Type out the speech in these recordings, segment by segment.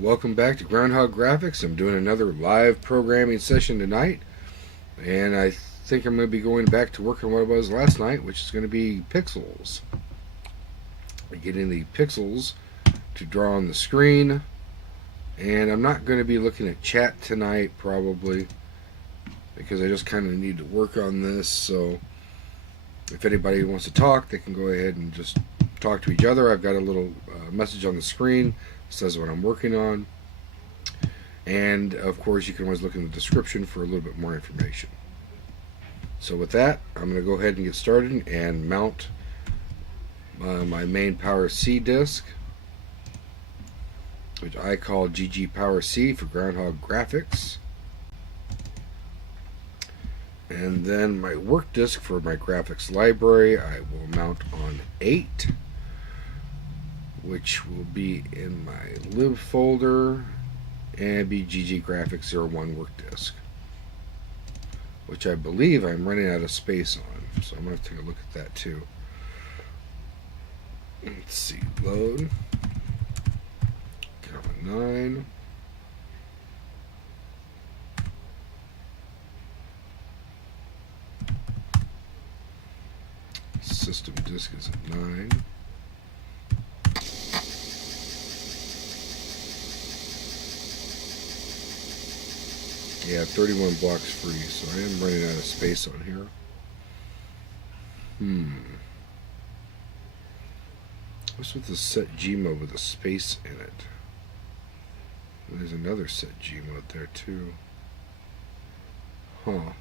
Welcome back to Groundhog Graphics. I'm doing another live programming session tonight, and I think I'm going to be going back to work on what it was last night, which is going to be pixels. Getting the pixels to draw on the screen, and I'm not going to be looking at chat tonight probably, because I just kind of need to work on this. So if anybody wants to talk, they can go ahead and just talk to each other. I've got a little message on the screen that says what I'm working on, and of course you can always look in the description for a little bit more information. So with that, I'm going to go ahead and get started and mount my main Power C disk, which I call GG Power C for Groundhog Graphics. And then my work disk for my graphics library I will mount on 8, which will be in my lib folder and be GG Graphics 01 work disk, which I believe I'm running out of space on. So I'm going to take a look at that too. Let's see, load, comma 9. System disk is at 9. Yeah, 31 blocks free, so I am running out of space on here. What's with the set Gmod with a space in it? There's another set Gmod there too. Huh.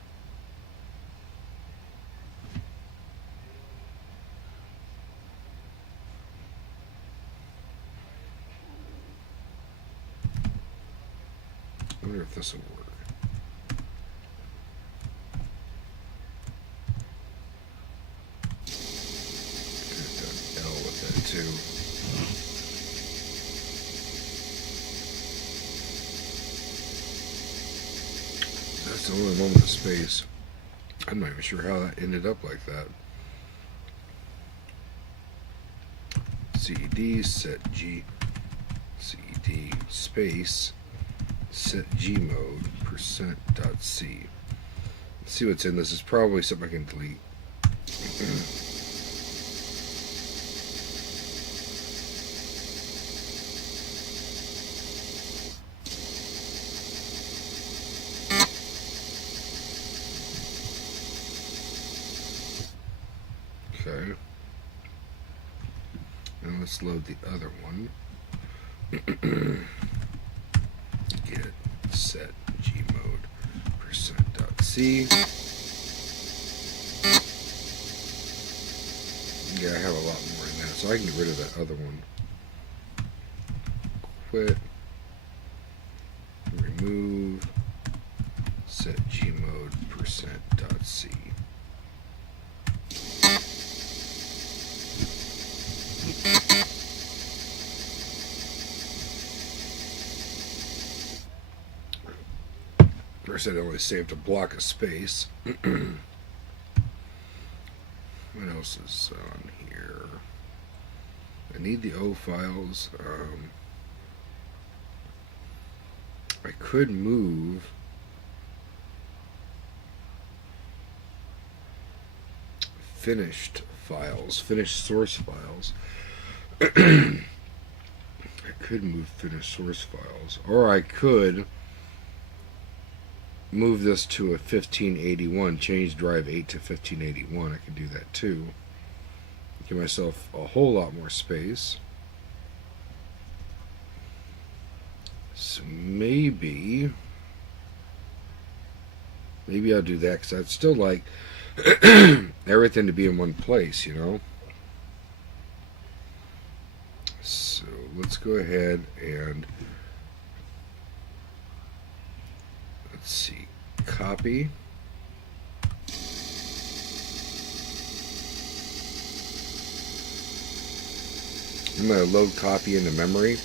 I wonder if this will work. Could have done L with that too. That's the only one with space. I'm not even sure how that ended up like that. CD set G CD space set Gmod %.c. Let's see what's in this. Is probably something I can delete. Okay. And let's load the other one. Get set Gmod %.c. Yeah, I have a lot more in that, so I can get rid of that other one. Quit. Remove. Set Gmod %.c. First, it only saved a block of space. What else is on here? I need the O files. I could move finished files, finished source files. I could move finished source files, or I could move this to a 1581, change drive 8 to 1581. I can do that too. Give myself a whole lot more space. So maybe I'll do that, because I'd still like everything to be in one place, you know. So let's go ahead and let's see, copy. I'm going to load copy into memory,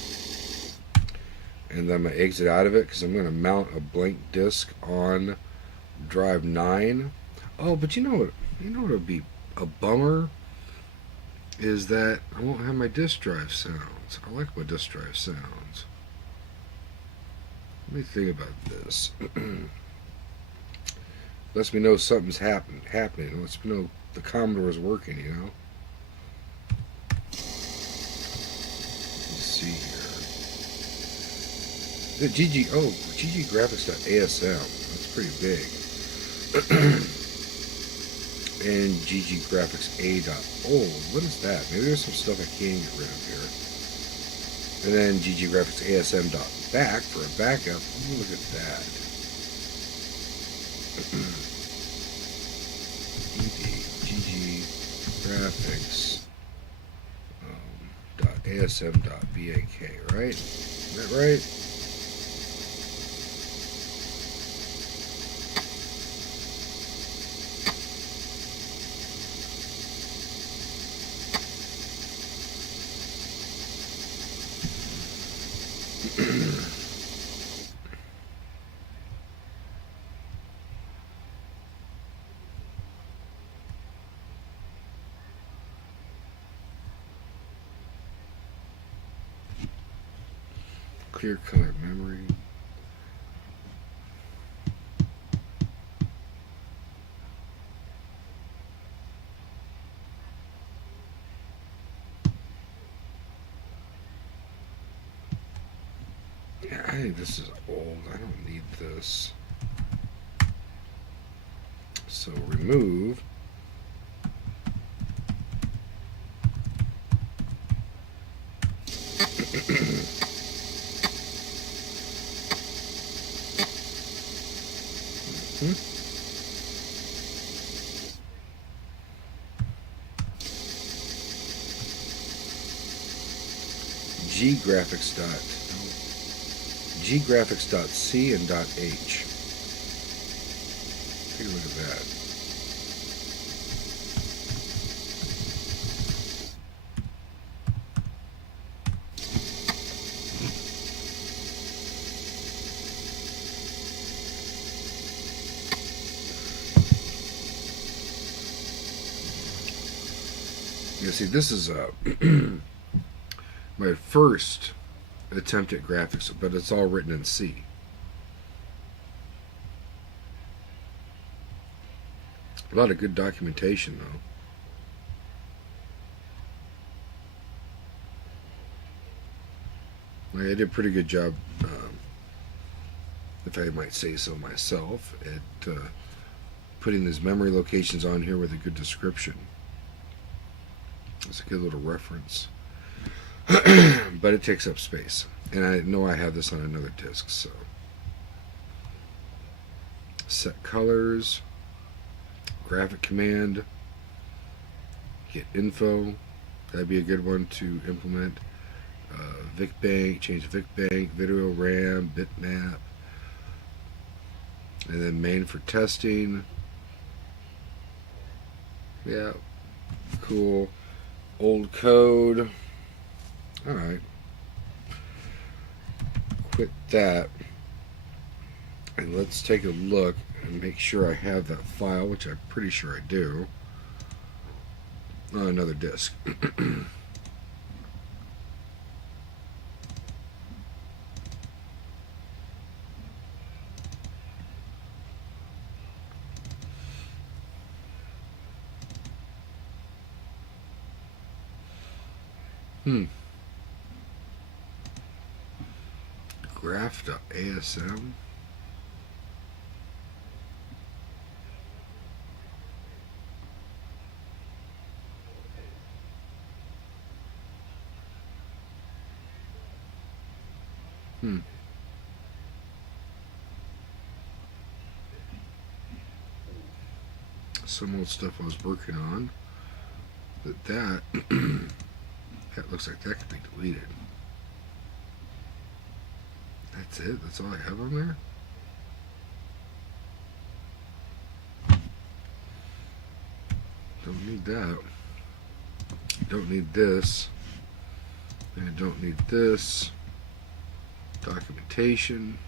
and then I'm going to exit out of it, because I'm going to mount a blank disk on drive 9. Oh, but you know what would be a bummer is that I won't have my disk drive sounds. I like my disk drive sounds. Let me think about this. Lets me know something's happening. Lets me know the Commodore is working, you know. Let's see here. The gggraphics.asm. That's pretty big. And gggraphics.a.old. What is that? Maybe there's some stuff I can get rid of here. And then gggraphics.asm.back for a backup. Look at that. gggraphics.asm.bak, right? Is that right? Clear color memory. Yeah, I think this is old. I don't need this. So remove. Ggraphics.c and .h. Take a look at that. You see, this is my first attempt at graphics, but it's all written in C. A lot of good documentation, though. I did a pretty good job, if I might say so myself, at putting these memory locations on here with a good description. It's a good little reference. But it takes up space. And I know I have this on another disk, so. Set colors. Graphic command. Get info. That'd be a good one to implement. VicBank, change VicBank, video RAM, bitmap. And then main for testing. Yeah. Cool. Old code. Alright. Quit that. And let's take a look and make sure I have that file, which I'm pretty sure I do, on another disk. Graph.asm. Some old stuff I was working on, but that looks like that could be deleted. That's it? That's all I have on there? Don't need that. Don't need this. And I don't need this. Documentation.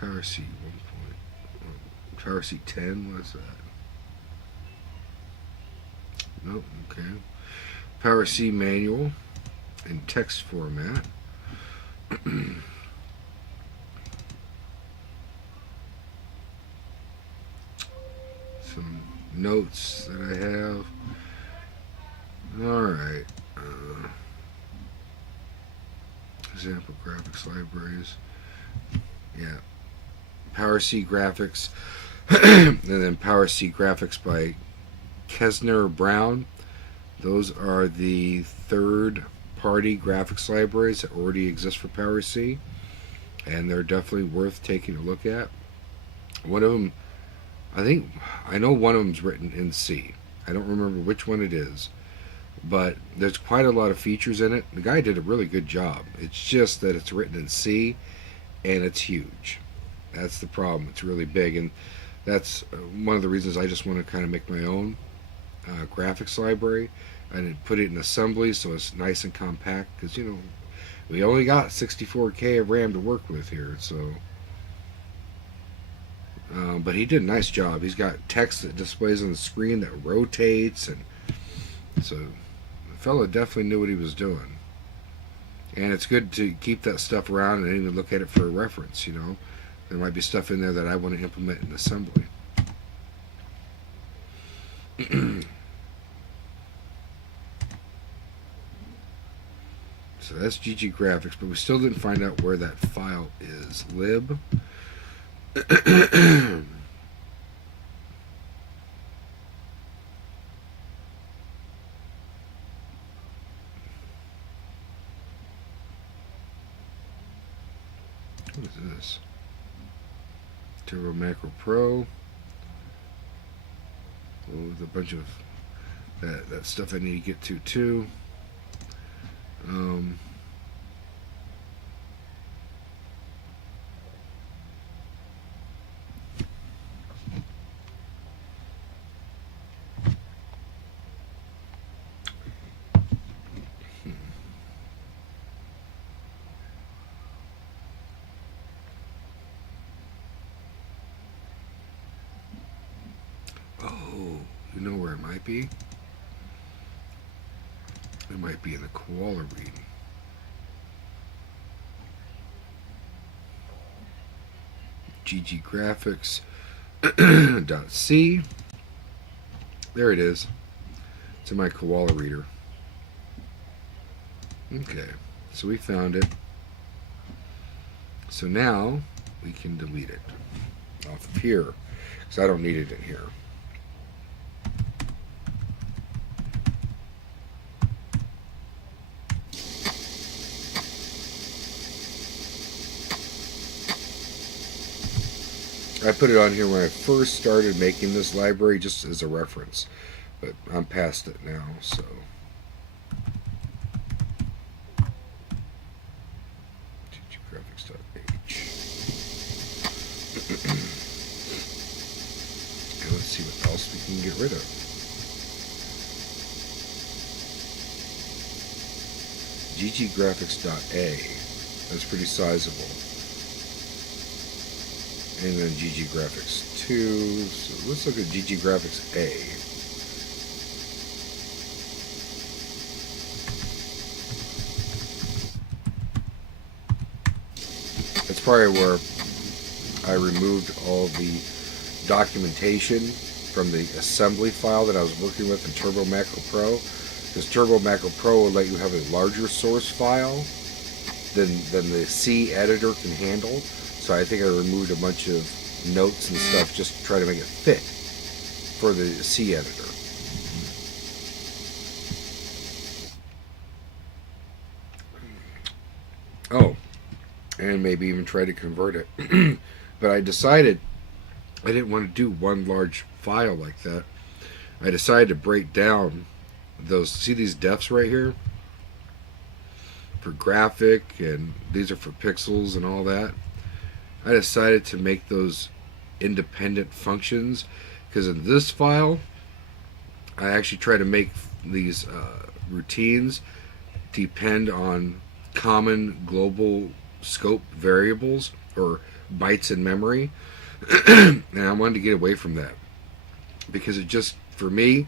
Power C 1.1. PowerC 10, what is that? Nope, okay. PowerC manual in text format. Some notes that I have. Alright. Example graphics libraries. Yeah. PowerC graphics. And then PowerC graphics by Kesner Brown. Those are the third-party graphics libraries that already exist for PowerC, and they're definitely worth taking a look at. One of them, I know one of them's written in C. I don't remember which one it is, but there's quite a lot of features in it. The guy did a really good job. It's just that it's written in C, and it's huge. That's the problem. It's really big, and that's one of the reasons I just want to kind of make my own graphics library. I didn't put it in assembly so it's nice and compact, because we only got 64K of RAM to work with here. So but he did a nice job. He's got text that displays on the screen that rotates, and so the fellow definitely knew what he was doing. And it's good to keep that stuff around and even look at it for a reference. There might be stuff in there that I want to implement in assembly. So that's GG Graphics, but we still didn't find out where that file is. Lib. What is this? Turbo Macro Pro. With a bunch of that stuff I need to get to too. Oh, you know where it might be? It might be in the koala reading. GG Graphics .c. There it is. It's in my koala reader. Okay, so we found it. So now we can delete it off of here, because I don't need it in here. I put it on here when I first started making this library just as a reference, but I'm past it now, so. GGgraphics.h. And let's see what else we can get rid of. GGgraphics.a. That's pretty sizable. And then GG Graphics 2. So let's look at GG Graphics A. That's probably where I removed all the documentation from the assembly file that I was working with in Turbo Macro Pro. Because Turbo Macro Pro will let you have a larger source file than the C editor can handle. So I think I removed a bunch of notes and stuff just to try to make it fit for the C editor. Oh, and maybe even try to convert it. But I decided I didn't want to do one large file like that. I decided to break down those, see these defs right here? For graphic, and these are for pixels and all that. I decided to make those independent functions, because in this file I actually try to make these routines depend on common global scope variables or bytes in memory. And I wanted to get away from that because it just, for me,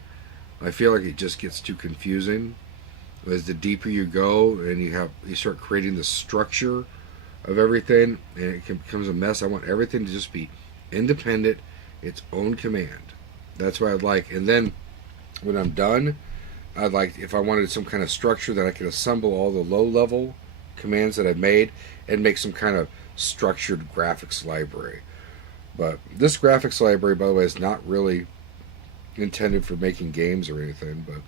I feel like it just gets too confusing. As the deeper you go and you start creating the structure of everything, and it becomes a mess. I want everything to just be independent, its own command. That's what I'd like. And then when I'm done, I'd like, if I wanted some kind of structure, that I could assemble all the low-level commands that I've made and make some kind of structured graphics library. But this graphics library, by the way, is not really intended for making games or anything, but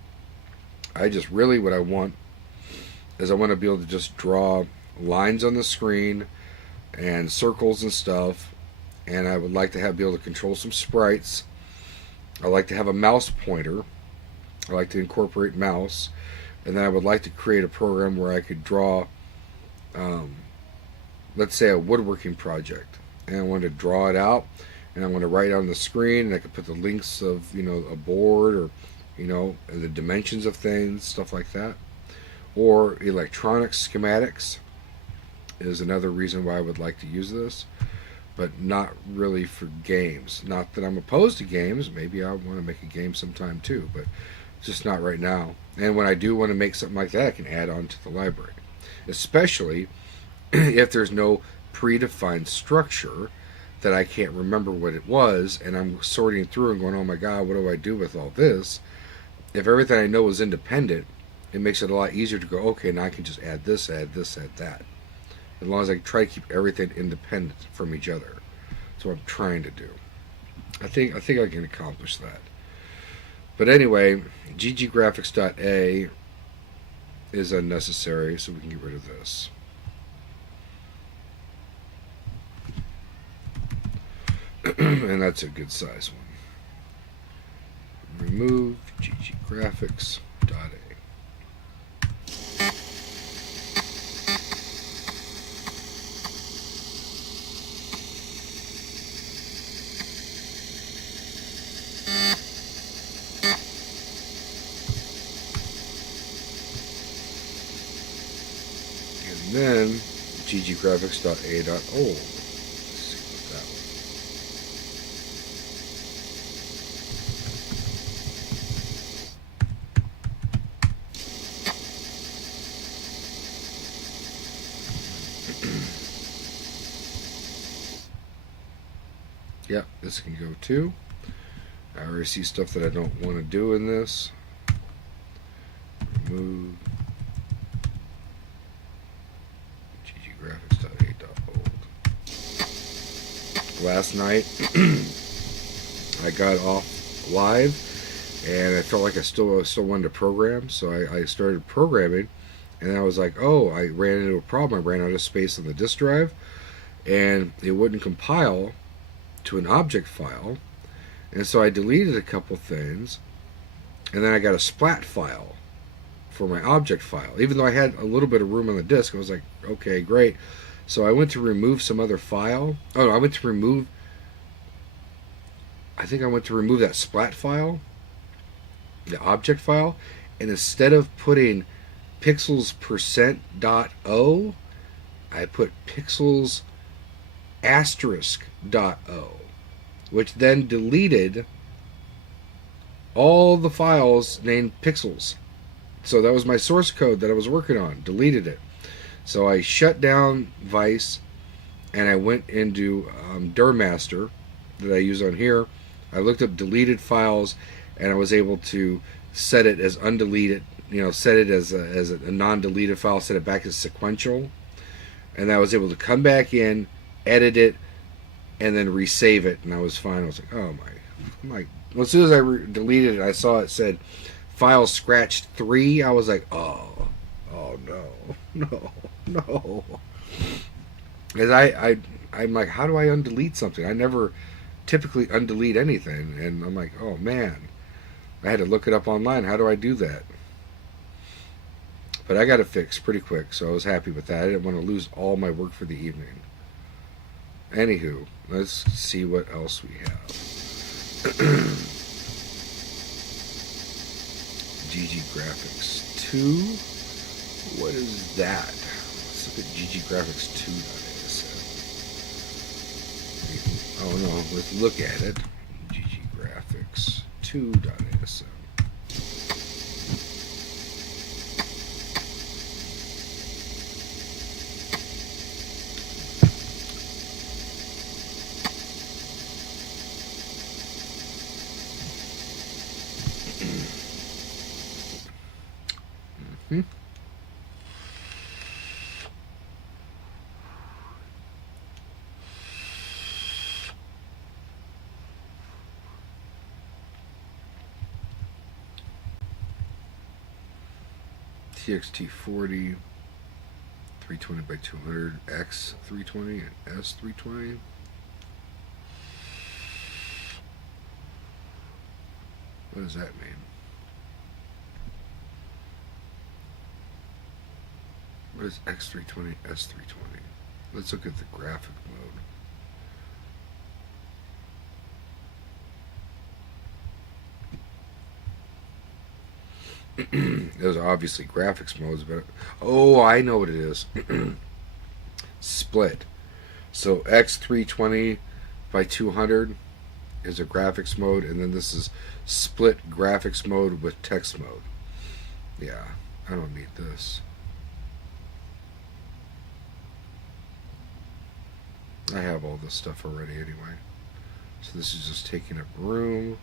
I just really, what I want is I want to be able to just draw lines on the screen and circles and stuff, and I would like to be able to control some sprites. I like to have a mouse pointer. I like to incorporate mouse, and then I would like to create a program where I could draw, let's say, a woodworking project, and I want to draw it out, and I want to write on the screen, and I could put the links of, a board, or the dimensions of things, stuff like that. Or electronic schematics is another reason why I would like to use this, but not really for games. Not that I'm opposed to games. Maybe I want to make a game sometime too, but just not right now. And when I do want to make something like that, I can add on to the library, especially if there's no predefined structure that I can't remember what it was, and I'm sorting through and going, oh my god, what do I do with all this? If everything I know is independent, it makes it a lot easier to go, okay, now I can just add this, add this, add that. As long as I try to keep everything independent from each other. That's what I'm trying to do. I think I can accomplish that. But anyway, gggraphics.a is unnecessary, so we can get rid of this. And that's a good size one. Remove gggraphics.a. And then gggraphics.a.old. Yep, this can go too. I already see stuff that I don't want to do in this. Remove gggraphics.a.old. Last night I got off live and I felt like I still wanted to program, so I started programming, and I was like, oh, I ran into a problem. I ran out of space on the disk drive, and it wouldn't compile to an object file, and so I deleted a couple things, and then I got a splat file for my object file. Even though I had a little bit of room on the disk, I was like, okay, great. So I went to remove some other file. Oh, no, I went to remove that splat file, the object file, and instead of putting pixels%.o, I put pixels *.o, which then deleted all the files named pixels. So that was my source code that I was working on, deleted it. So I shut down Vice, and I went into Durmaster that I use on here. I looked up deleted files, and I was able to set it as undeleted, set it as a non-deleted file, set it back as sequential, and I was able to come back in, edit it, and then resave it, and I was fine. I was like, oh my. Well, as soon as I deleted it, I saw it said file scratched 3. I was like, oh no. Because I'm like, how do I undelete something? I never typically undelete anything, and I'm like, oh man. I had to look it up online. How do I do that? But I got it fixed pretty quick, so I was happy with that. I didn't want to lose all my work for the evening. Anywho, let's see what else we have. gggraphics 2. What is that? Let's look at gggraphics 2.asm. Oh no, let's look at it. GG Graphics 2.asm. TXT40 320 by 200 X 320 and S 320. What does that mean? What is X 320 S 320? Let's look at the graphic mode. Those are obviously graphics modes, but oh, I know what it is. Split. So X320 by 200 is a graphics mode, and then this is split graphics mode with text mode. Yeah, I don't need this. I have all this stuff already anyway. So this is just taking up room.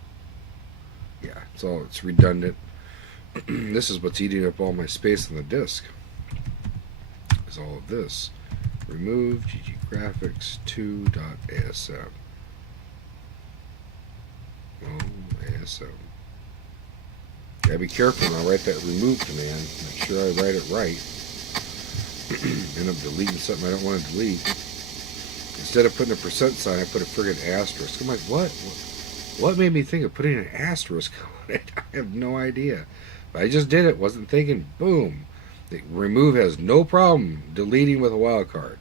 Yeah, it's redundant. This is what's eating up all my space on the disk. Is all of this. Remove GG Graphics 2.asm. Oh, ASM. Gotta be careful when I write that remove command. Make sure I write it right. End up deleting something I don't want to delete. Instead of putting a percent sign, I put a friggin' asterisk. I'm like, what? What made me think of putting an asterisk on it? I have no idea. But I just did it. Wasn't thinking. Boom. The remove has no problem deleting with a wildcard.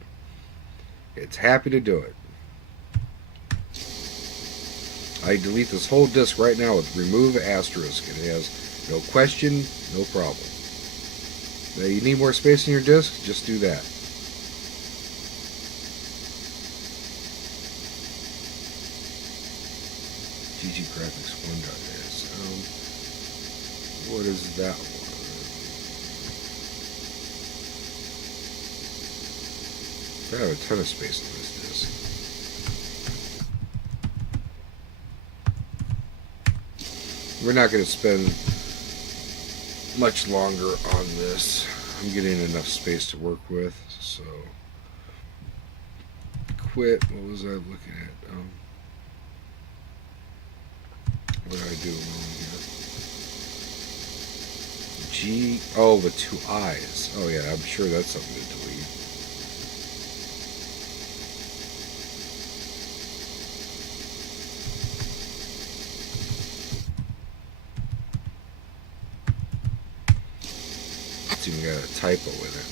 It's happy to do it. I delete this whole disk right now with remove asterisk. It has no question, no problem. Now, you need more space in your disk? Just do that. GG Graphics 1.asm. What is that one? I have a ton of space in this disk. We're not going to spend much longer on this. I'm getting enough space to work with, so quit. What was I looking at? What did I do wrong here? G, oh, with two I's. Oh yeah, I'm sure that's something to delete. It's even got a typo with it.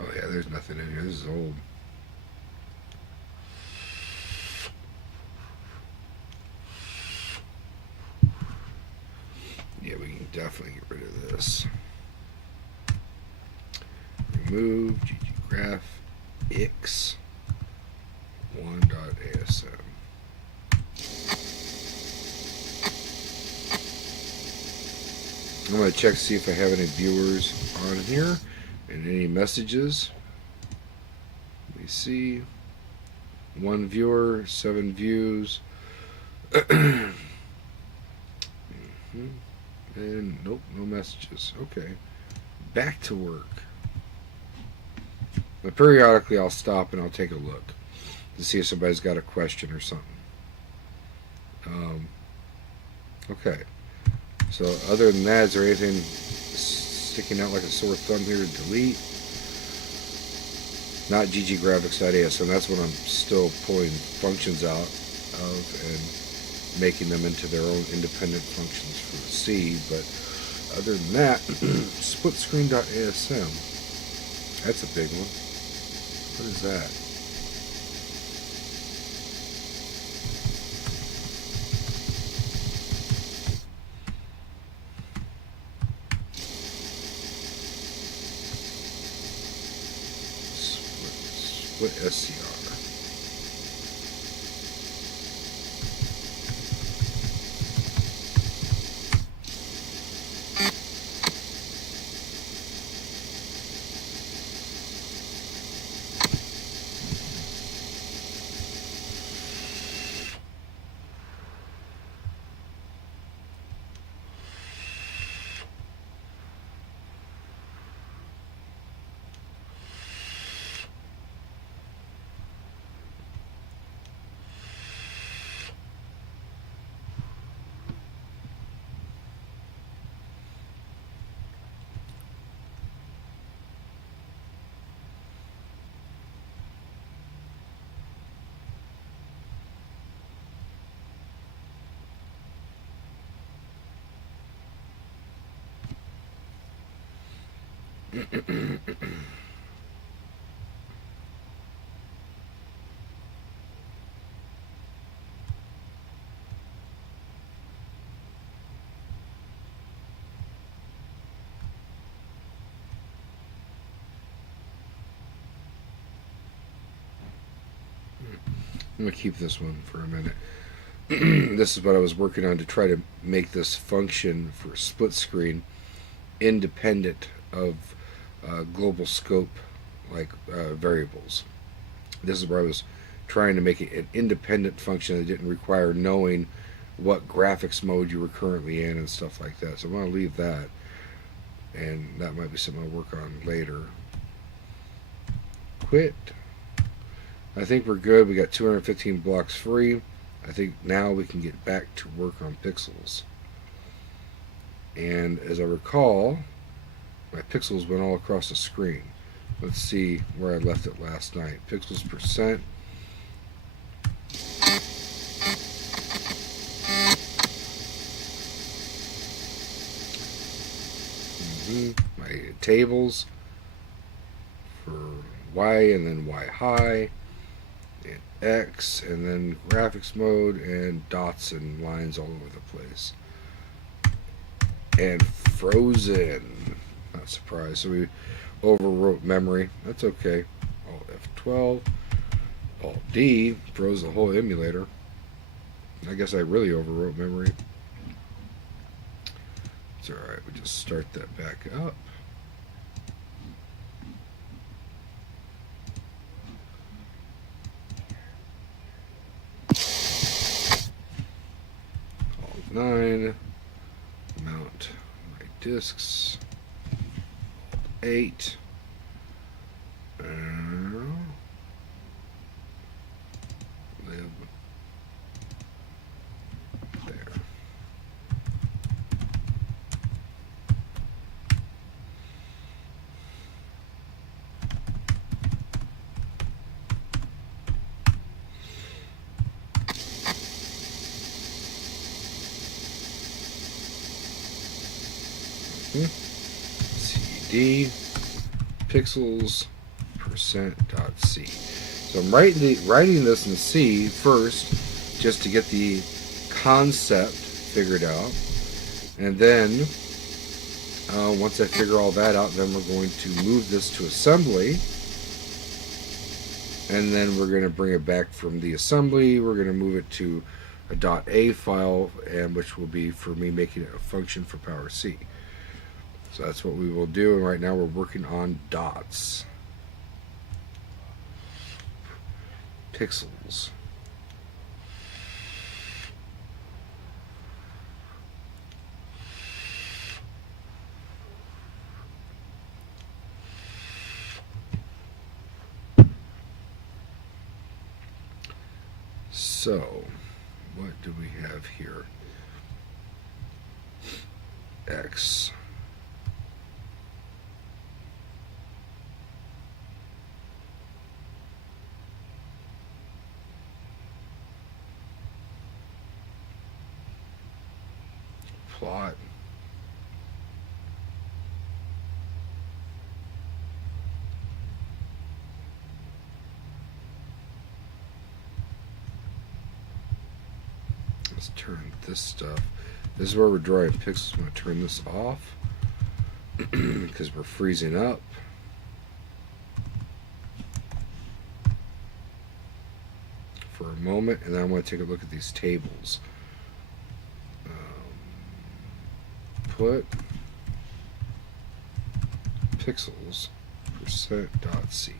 Oh yeah, there's nothing in here. This is old. Yeah, we can definitely get rid of this. Remove GG Graphics 1.asm. I'm going to check to see if I have any viewers on here and any messages. Let me see. 1 viewer, 7 views. And nope, no messages. Okay. Back to work. But periodically I'll stop and I'll take a look to see if somebody's got a question or something. Okay. So other than that, is there anything sticking out like a sore thumb here to delete? Not gggraphics.asm. That's when I'm still pulling functions out. of and making them into their own independent functions for C. But other than that, splitscreen.asm, that's a big one. What is that? Split SCR. I'm going to keep this one for a minute. This is what I was working on to try to make this function for split screen independent of global scope like variables. This is where I was trying to make it an independent function that didn't require knowing what graphics mode you were currently in and stuff like that. So I'm going to leave that, and that might be something I'll work on later. Quit. I think we're good. We got 215 blocks free. I think now we can get back to work on pixels. And as I recall, my pixels went all across the screen. Let's see where I left it last night. Pixels percent. My tables for Y and then Y high. And X, and then graphics mode, and dots and lines all over the place. And frozen. Not surprised. So we overwrote memory. That's okay. Alt F12. Alt D froze the whole emulator. I guess I really overwrote memory. It's alright. We just start that back up. Alt 9. Mount my disks. Alt 8. Lib there. CD pixels percent dot C. So I'm writing this in C first, just to get the concept figured out, and then once I figure all that out, then we're going to move this to assembly, and then we're going to bring it back from the assembly. We're going to move it to a .a file, and which will be for me making it a function for Power C. So that's what we will do, and right now we're working on dots. Pixels. So, what do we have here? X. plot. Let's turn this stuff. This is where we're drawing pixels. I'm going to turn this off because we're freezing up. For a moment, and then I want to take a look at these tables. Put pixels %.c.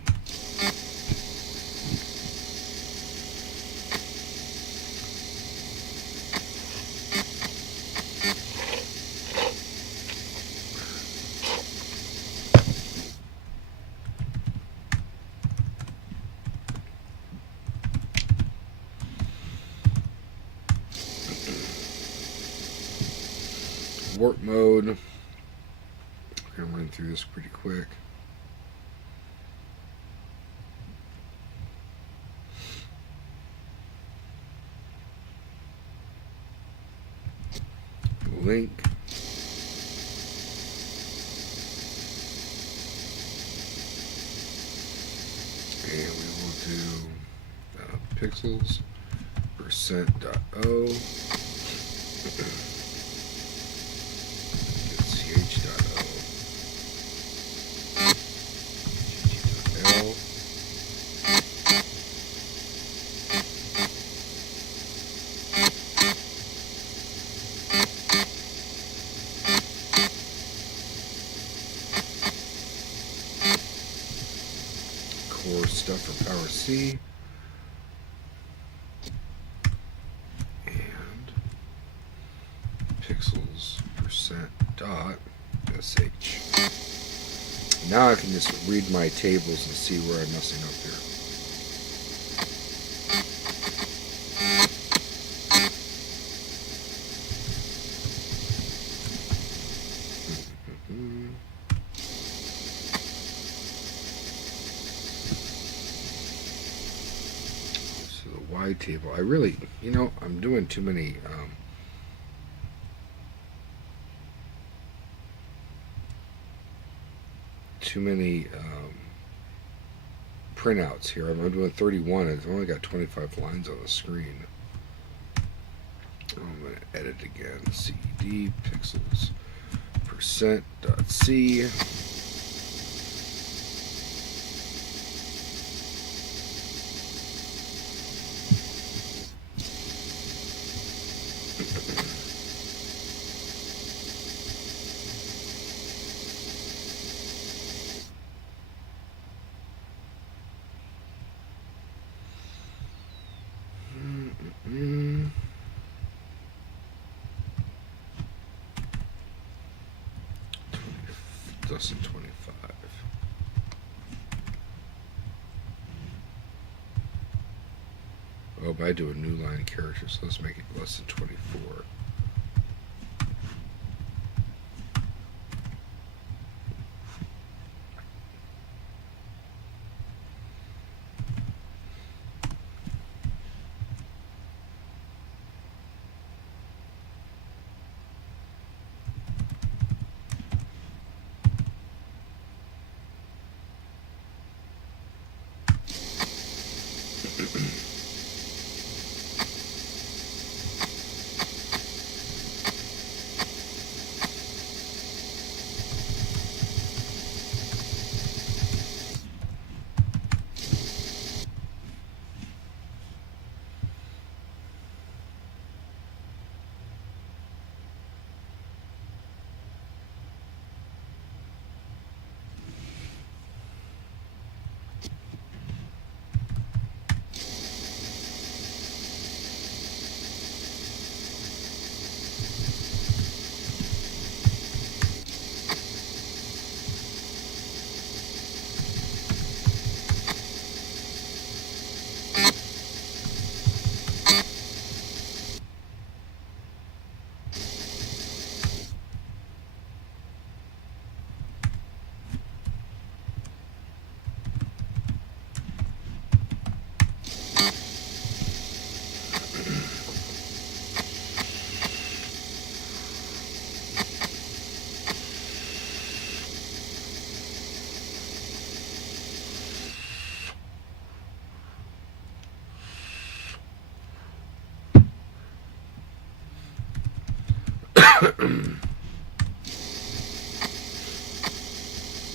Warp mode. We're going to run through this pretty quick. Link. And we will do pixels %.o. Core stuff for power C. And pixels %.sh. Now I can just read my tables and see where I'm messing up here. So the Y table, I really, I'm doing too many printouts here. I'm doing 31. It's only got 25 lines on the screen. I'm going to edit again. CD pixels %.c. Less than 25. Oh, but I do a new line character, so let's make it less than 24.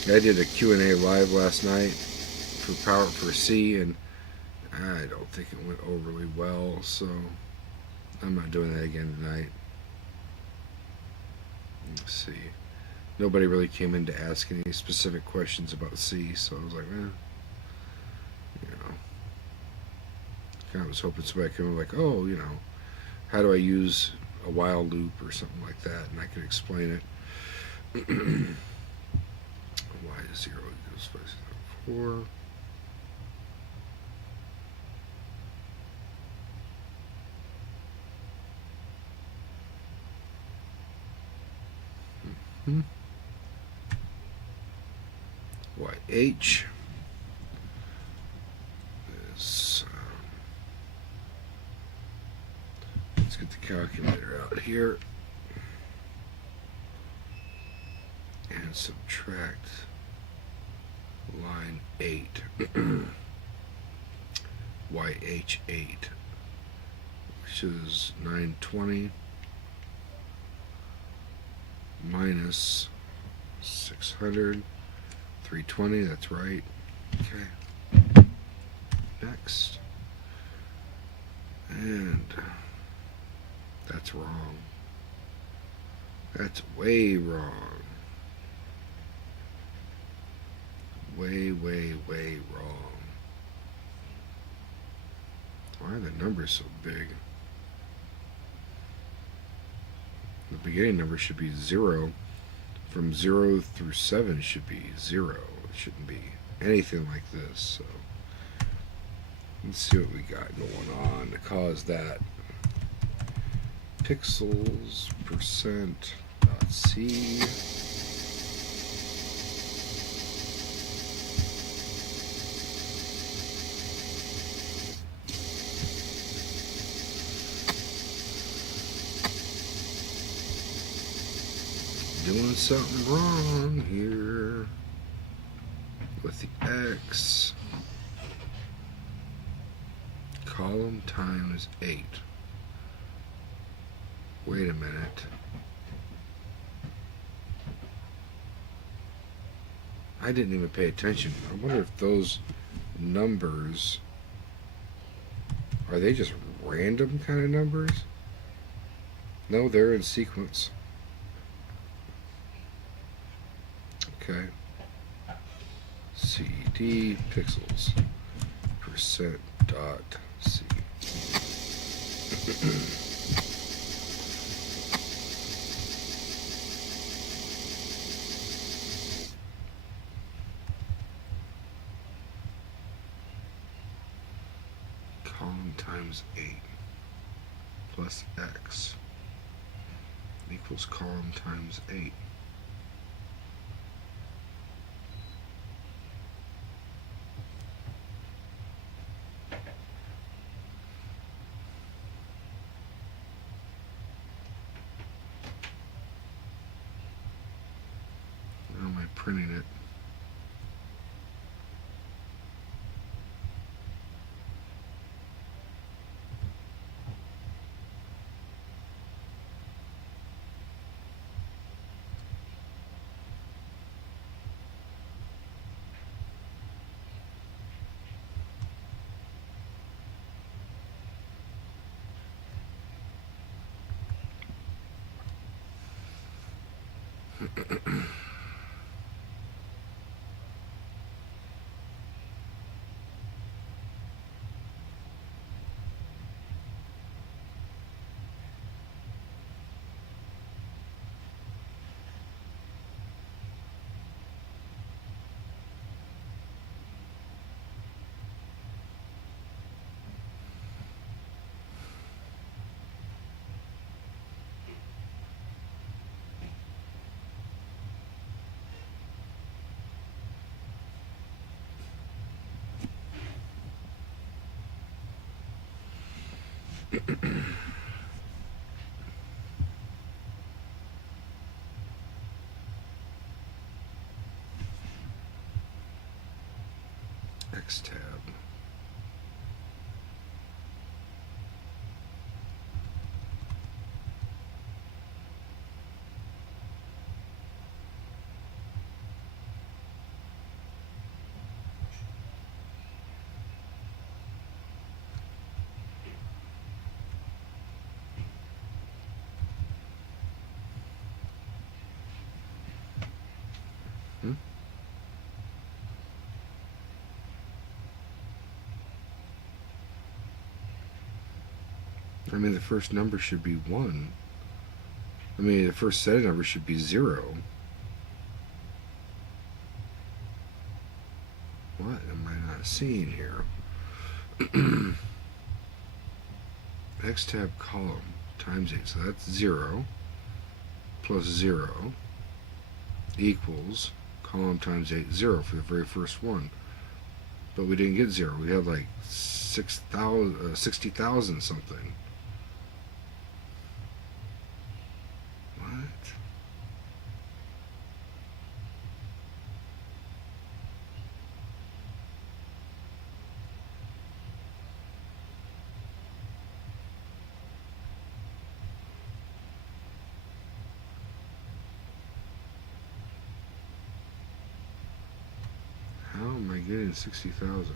I did a Q&A live last night for C, and I don't think it went overly well, so I'm not doing that again tonight. Let's see. Nobody really came in to ask any specific questions about C, so I was like, kind of was hoping somebody could come like, oh, how do I use a while loop or something like that, and I could explain it. Y 0 equals 5, 6, 4. YH is, let's get the calculator out here and subtract line 8, YH8, which is 920 minus 600, 320, that's right. Okay. Next. And that's wrong. That's way wrong. Way, way, way wrong. Why are the numbers so big? The beginning number should be 0. From 0 through 7 should be 0. It shouldn't be anything like this. So let's see what we got going on to cause that. Pixels percent dot C. Doing something wrong here with the X. Column times 8. Wait a minute. I didn't even pay attention. I wonder if those numbers, are they just random kind of numbers? No, they're in sequence. Okay. CD pixels percent dot C. Column times 8 plus X equals column times 8. How am I printing it? X tab. I mean, the first number should be 1. I mean, the first set of numbers should be 0. What am I not seeing here? X tab column times 8. So that's 0 plus 0 equals column times 8, 0 for the very first one. But we didn't get 0. We had like 60,000 something. What? How am I getting 60,000?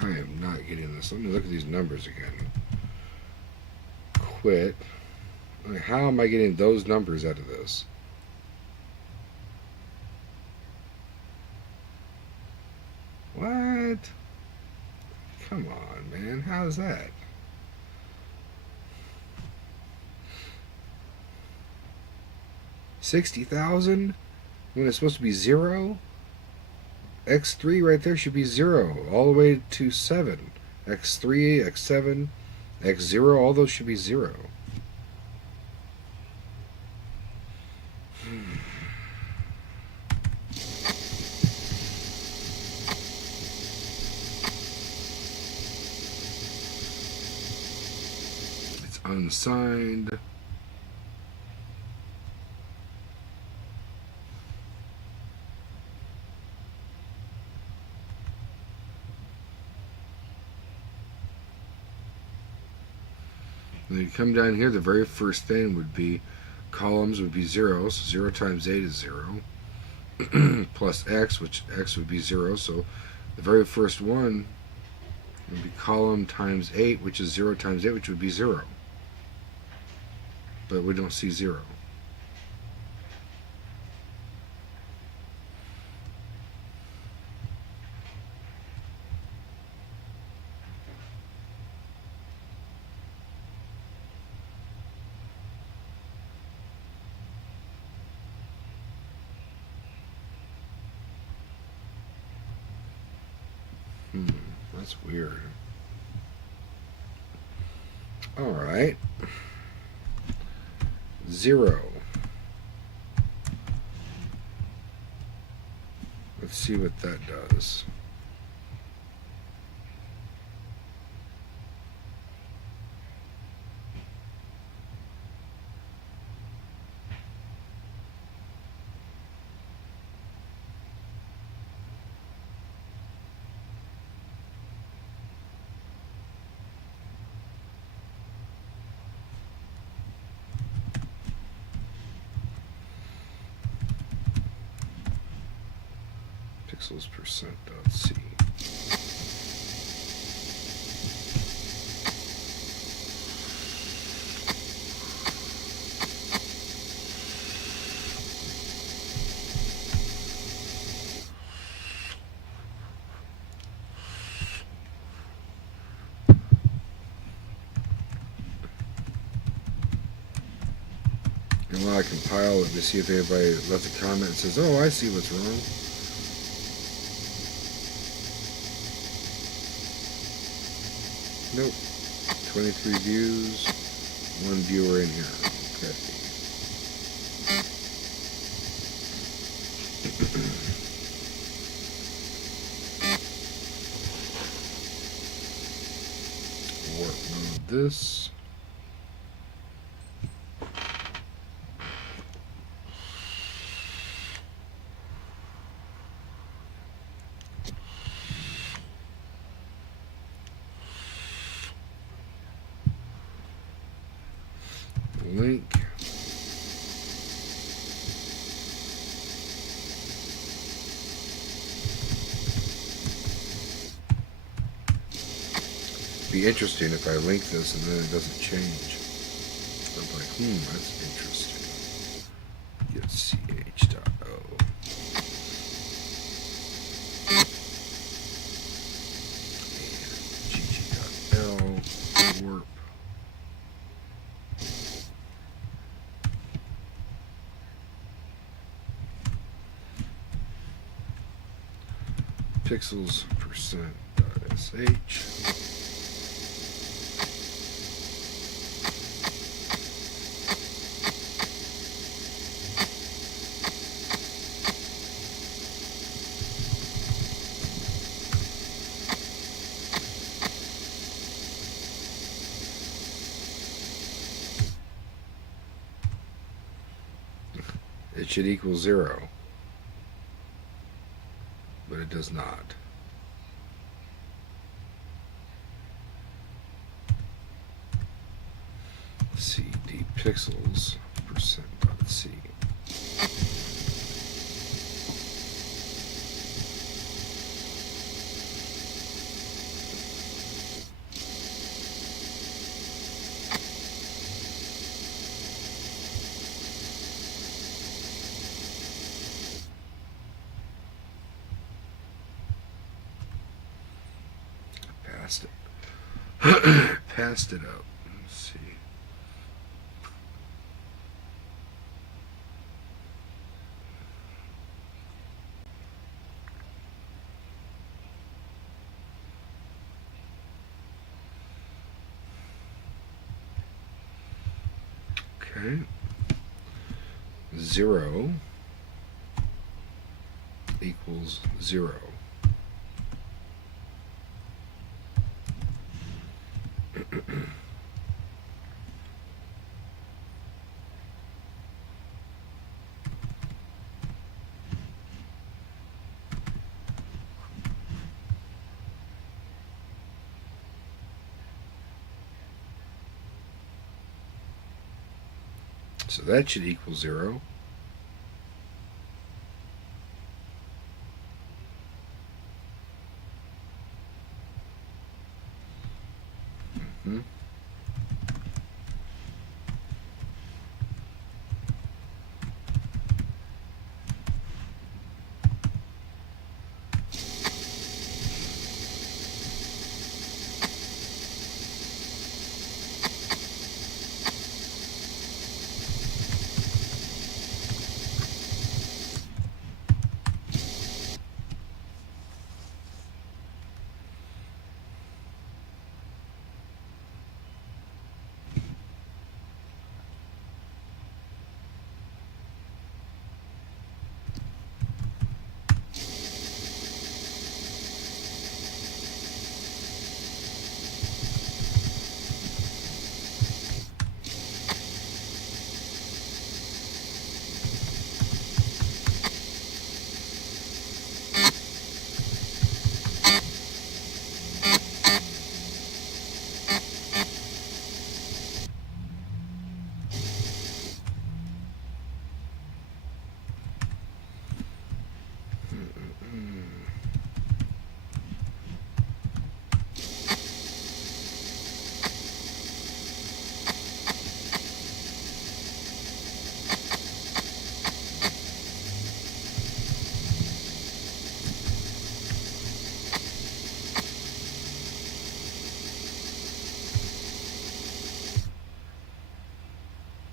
I am not getting this. Let me look at these numbers again. Quit. How am I getting those numbers out of this? What? Come on, man. How's that? $60,000 when it's supposed to be 0? X3 right there should be 0 all the way to 7. X3, X7, X0, all those should be 0. It's unsigned. Then you come down here, the very first thing would be columns would be 0, so 0 times 8 is 0, plus x, which x would be 0, so the very first one would be column times 8, which is 0 times 8, which would be 0. But we don't see 0. That's weird. Alright. 0. Let's see what that does. Pixels percent dot C. And while I compile it to see if anybody left a comment and says, "Oh, I see what's wrong." Nope. 23 views, 1 viewer in here. Okay. Warp mode this. Link. Be interesting if I link this and then it doesn't change. I'm like, that's interesting. Get ch.o. warp. Pixels %.sh. It should equal 0, but it does not. CD pixels %.c. Passed it. Passed it up. Let's see. Okay. 0 equals 0. So that should equal 0.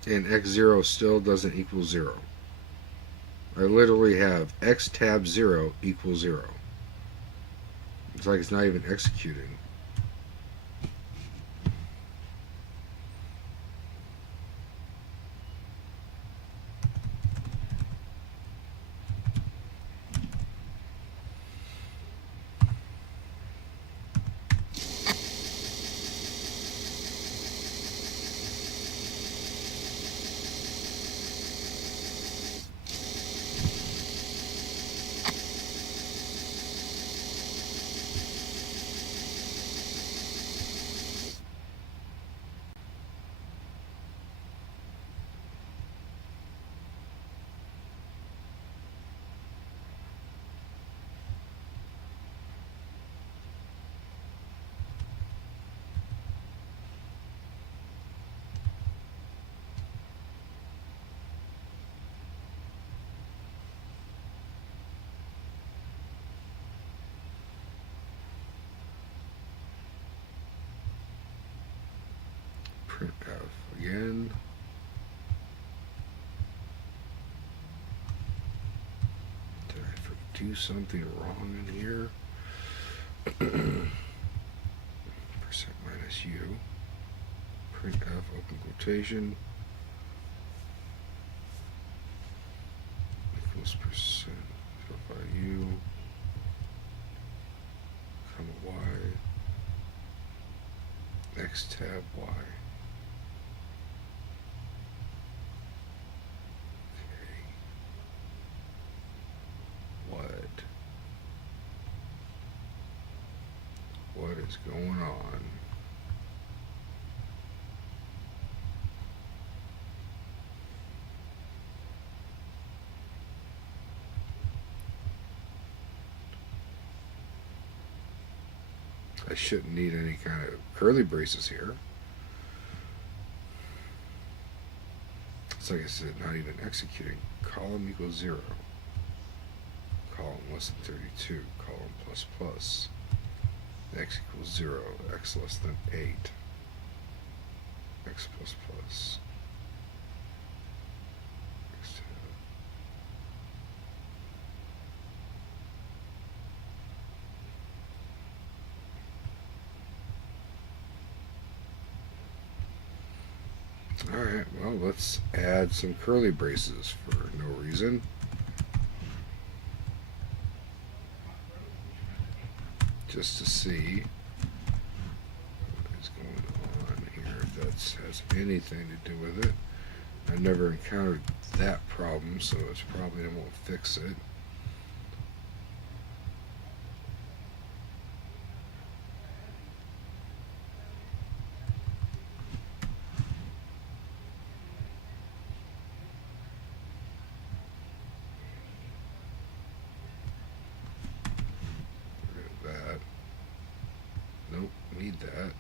And x0 still doesn't equal 0. I literally have x tab 0 equals 0. It's like it's not even executing. printf again. Did I do something wrong in here? Percent minus u. Printf open quotation equals percent by u, comma y, x tab y. Okay. What is going on? I shouldn't need any kind of curly braces here. It's like I said, not even executing. Column equals 0. Column less than 32. Column plus plus. X equals 0. X less than 8. X plus plus. X tab. Alright, well, let's add some curly braces for no reason. Just to see what is going on here, if that has anything to do with it. I've never encountered that problem, so it's probably I won't fix it. Nope, need that.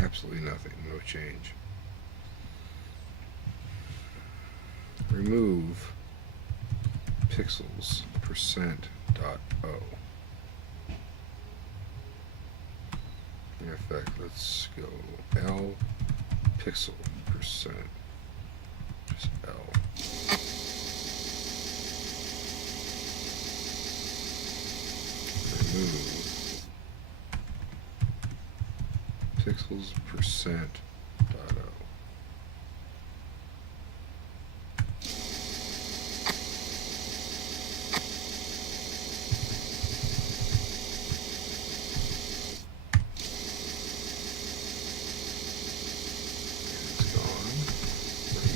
Absolutely nothing, no change. remove pixels %.o. In effect, let's go L pixel %, just L. Remove pixels %.o.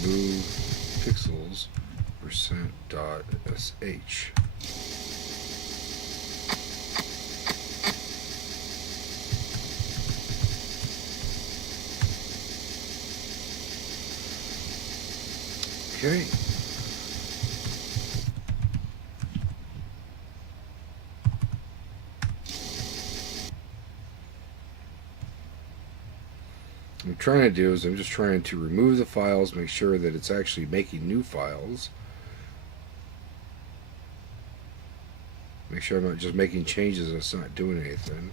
Remove pixels %.sh. Okay. What I'm trying to do is I'm just trying to remove the files, make sure that it's actually making new files. Make sure I'm not just making changes and it's not doing anything.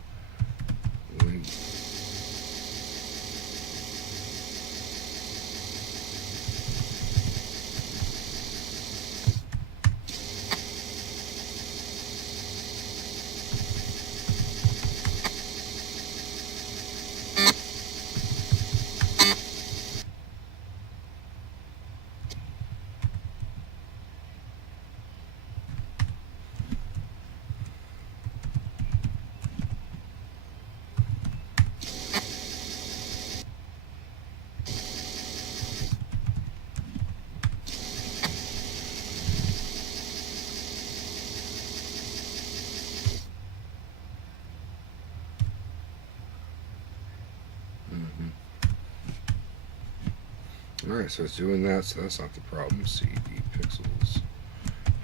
Alright, so it's doing that, so that's not the problem. CD pixels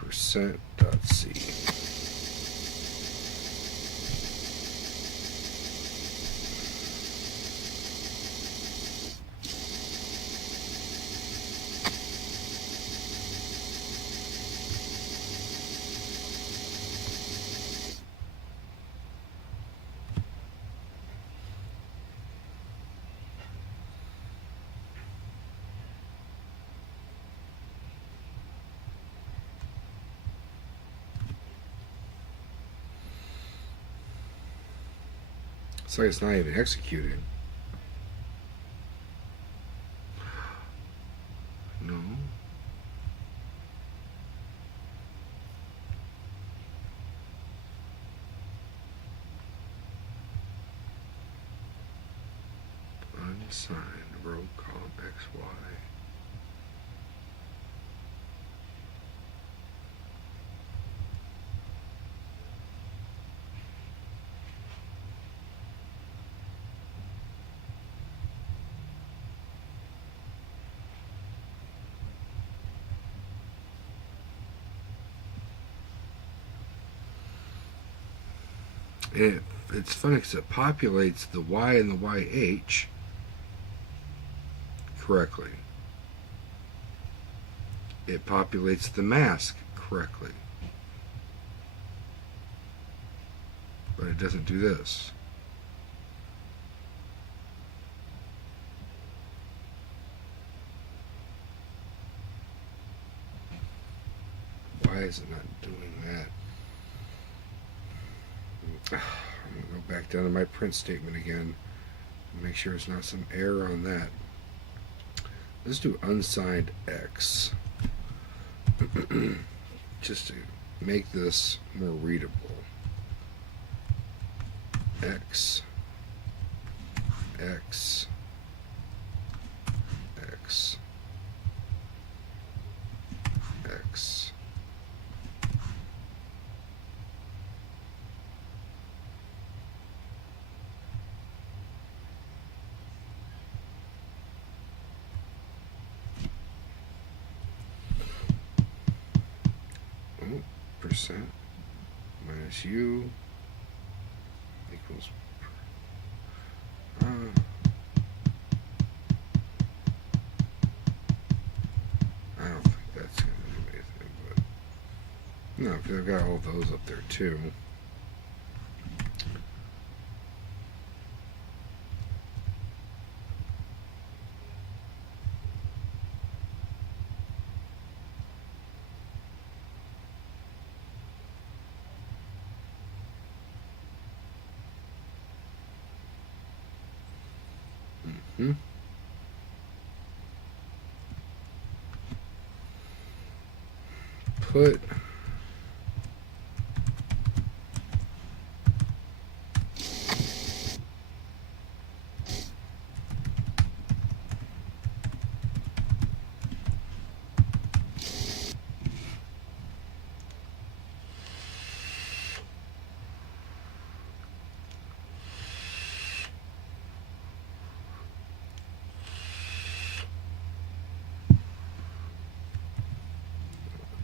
%.c. It's like it's not even executing. No. Unsigned row column XY. It's funny because it populates the Y and the YH correctly. It populates the mask correctly. But it doesn't do this. Why is it not doing that? I'm going to go back down to my print statement again and make sure it's not some error on that. Let's do unsigned X just to make this more readable. X, X, X, X. Percent minus U equals I don't think that's No, because I've got all those up there too. Hmm. Put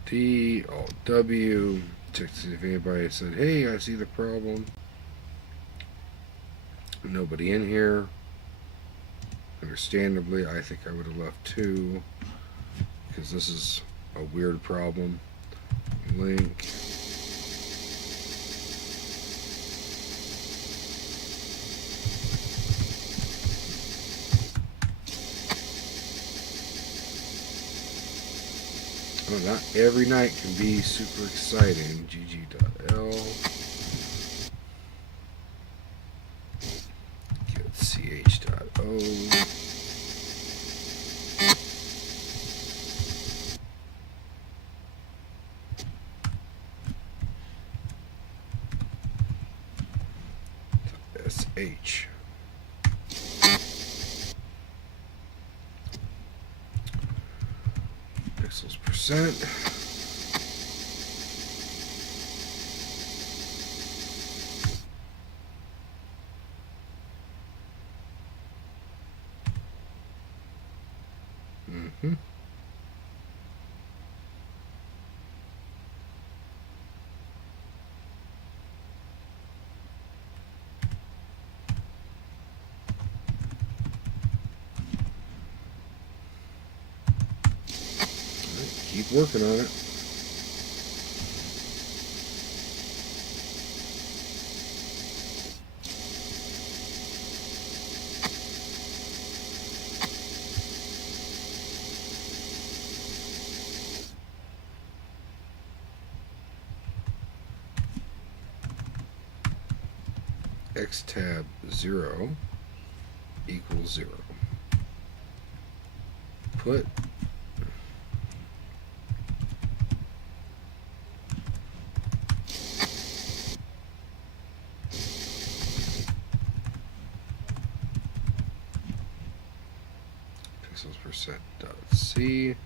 D, Alt W, check to see if anybody said, hey, I see the problem. Nobody in here. Understandably, I think I would have left 2, because this is a weird problem. Link. Oh, not every night can be super exciting. GG.L. Get CH.O. SH. Pixels percent. Mm-hmm. Keep working on it. X tab 0 equals 0. Put pixels percent dot C.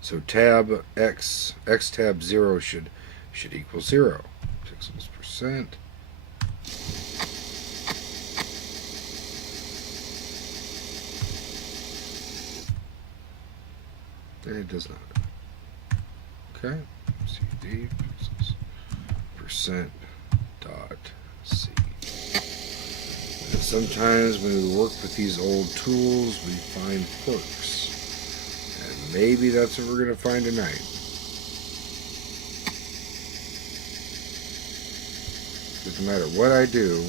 So tab X tab 0 should equal 0. Pixels percent. It does not. Okay. CD pixels percent dot C. And sometimes when we work with these old tools, we find quirks. And maybe that's what we're going to find tonight. Because no matter what I do,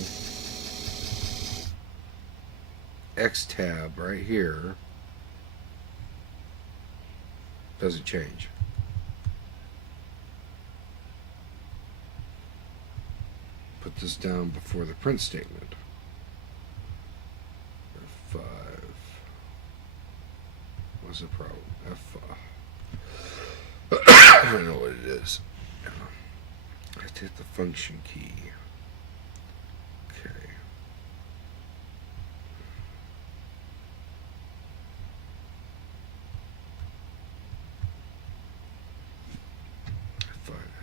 X tab right here doesn't change. Put this down before the print statement. F5. What's the problem? I don't know what it is. I have to hit the function key. Okay.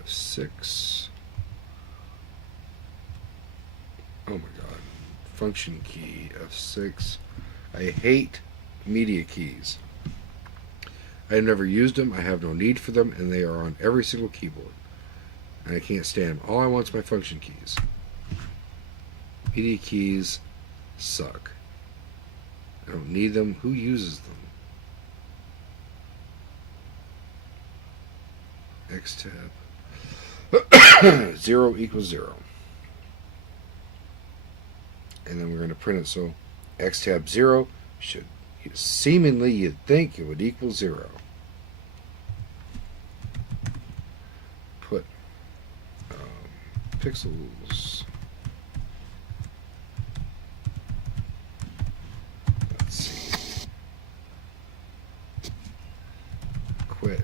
F6. Oh my god. Function key F6. I hate media keys. I've never used them, I have no need for them, and they are on every single keyboard. And I can't stand them. All I want is my function keys. Media keys suck. I don't need them. Who uses them? X tab. 0 equals 0. And then we're going to print it so X tab 0 should seemingly you'd think it would equal 0. Put pixels. Let's see. Quit.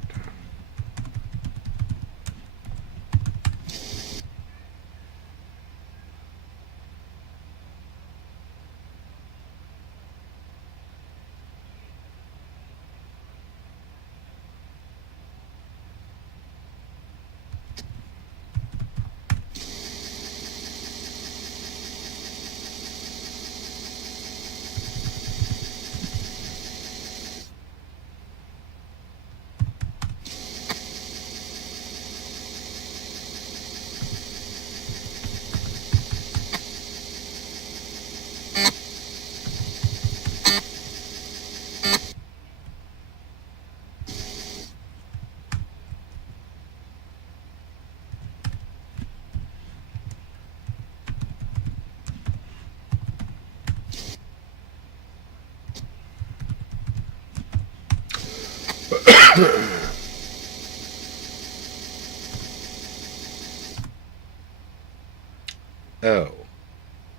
Oh,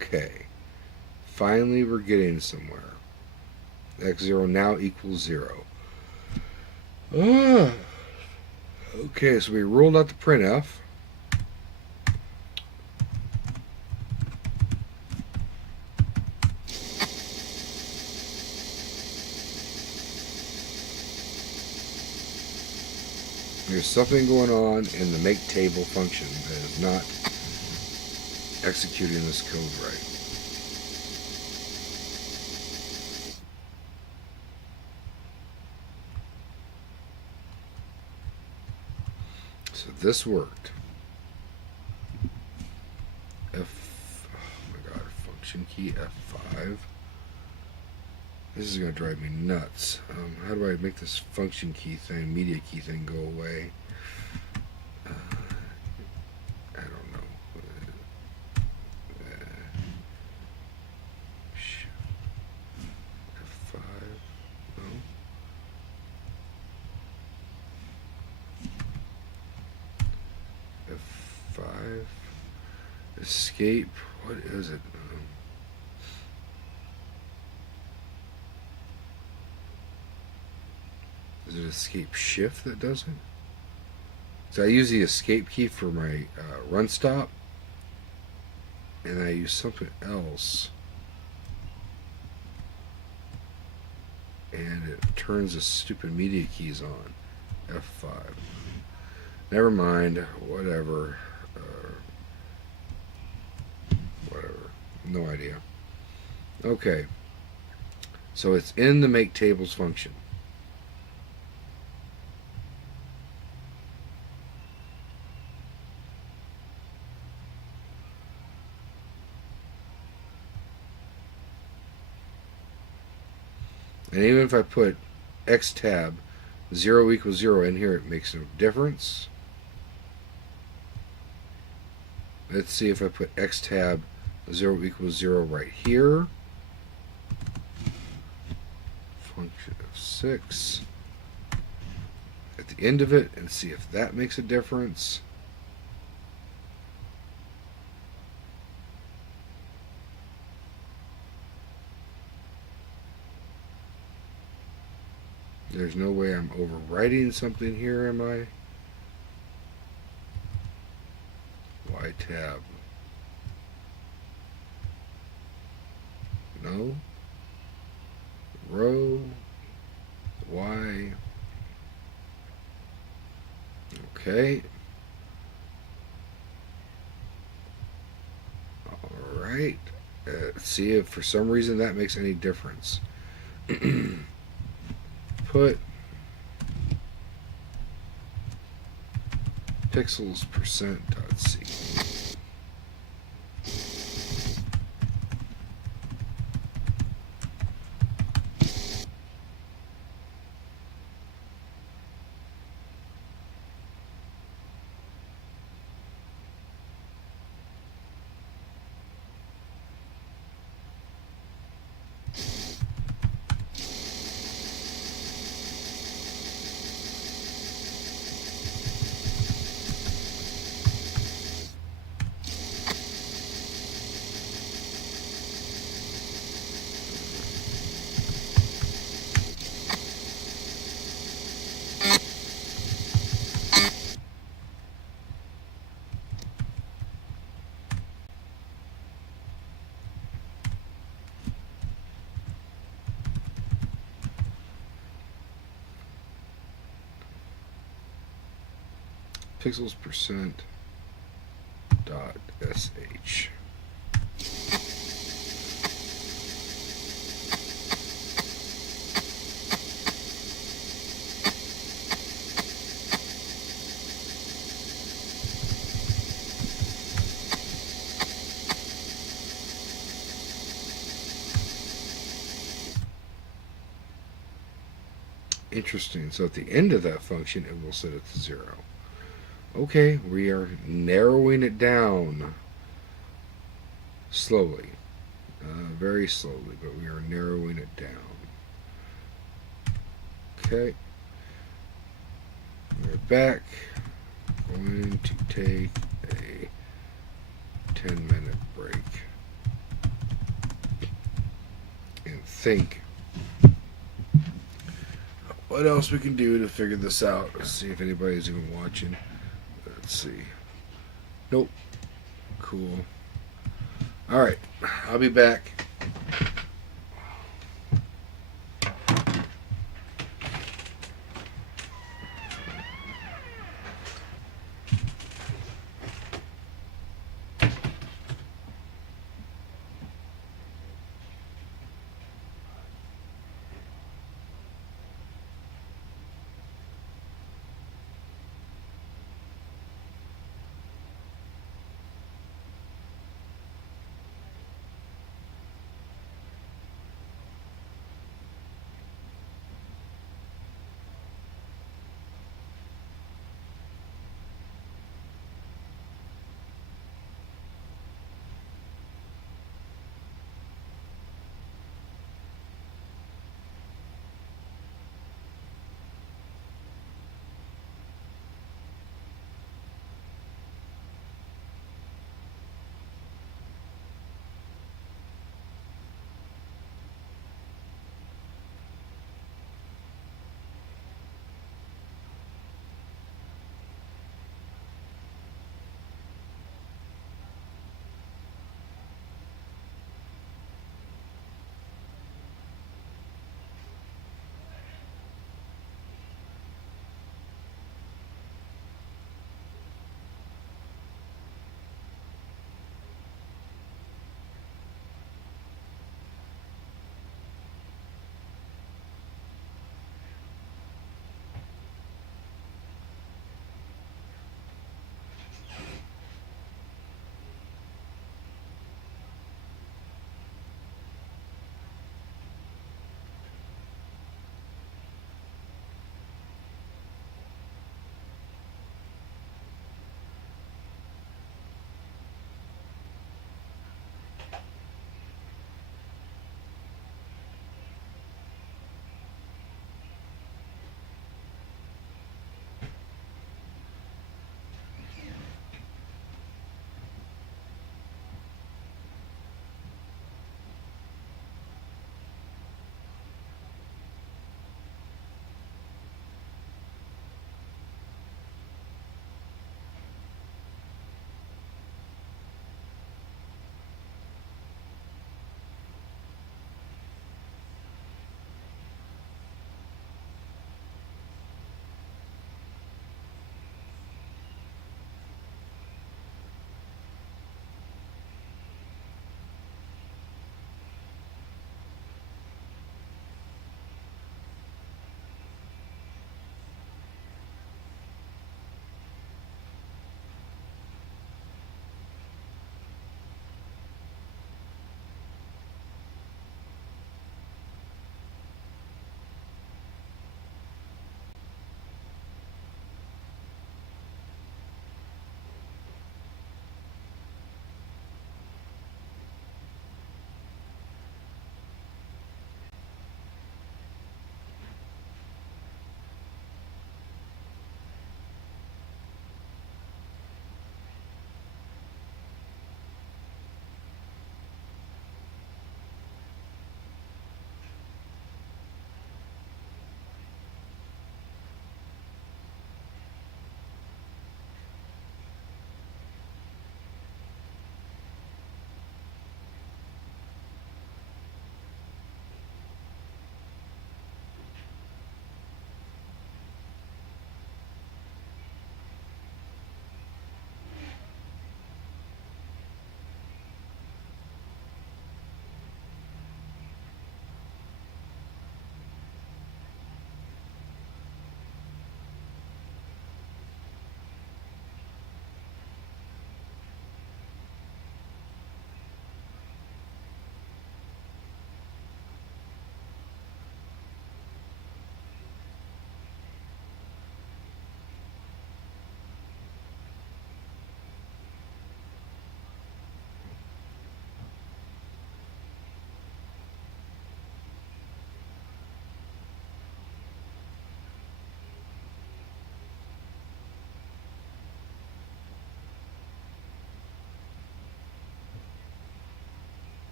okay. Finally, we're getting somewhere. X0 now equals 0. Okay, so we ruled out the printf. There's something going on in the make table function that is not executing this code right. So this worked. Oh my god, function key F5. This is going to drive me nuts. How do I make this function key thing, media key thing go away? I don't know. F5. No. F5. Escape. What is it? Is it escape shift that does it? So I use the escape key for my run stop, and I use something else, and it turns the stupid media keys on. F5. Never mind. Whatever. Whatever. No idea. Okay. So it's in the make tables function. And even if I put X tab 0 equals 0 in here, it makes no difference. Let's see if I put X tab 0 equals 0 right here. Function of 6 at the end of it, and see if that makes a difference. There's no way I'm overwriting something here, am I? Y tab. No. Row. Y. Okay. Alright. See if for some reason that makes any difference. Put pixels %.c. Pixels %.sh. Interesting. So at the end of that function, it will set it to 0. Okay, we are narrowing it down slowly. Very slowly, but we are narrowing it down. Okay. We're back. Going to take a 10-minute break and think what else we can do to figure this out. Let's see if anybody's even watching. Let's see. Nope. Cool. Alright, I'll be back.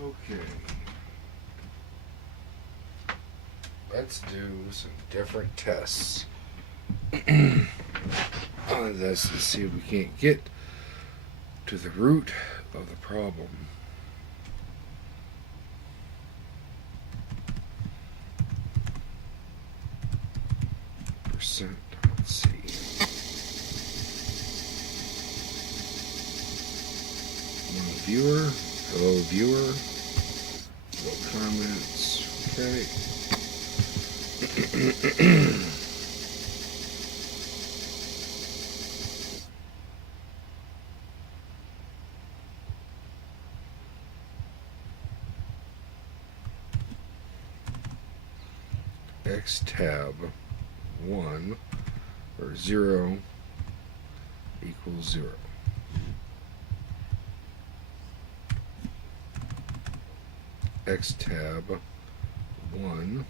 Okay. Let's do some different tests. That's to see if we can't get to the root of the problem. Percent. Let's see. One viewer. Hello, viewer. No comments. Okay. X tab 1 or 0 equals 0. X tab 1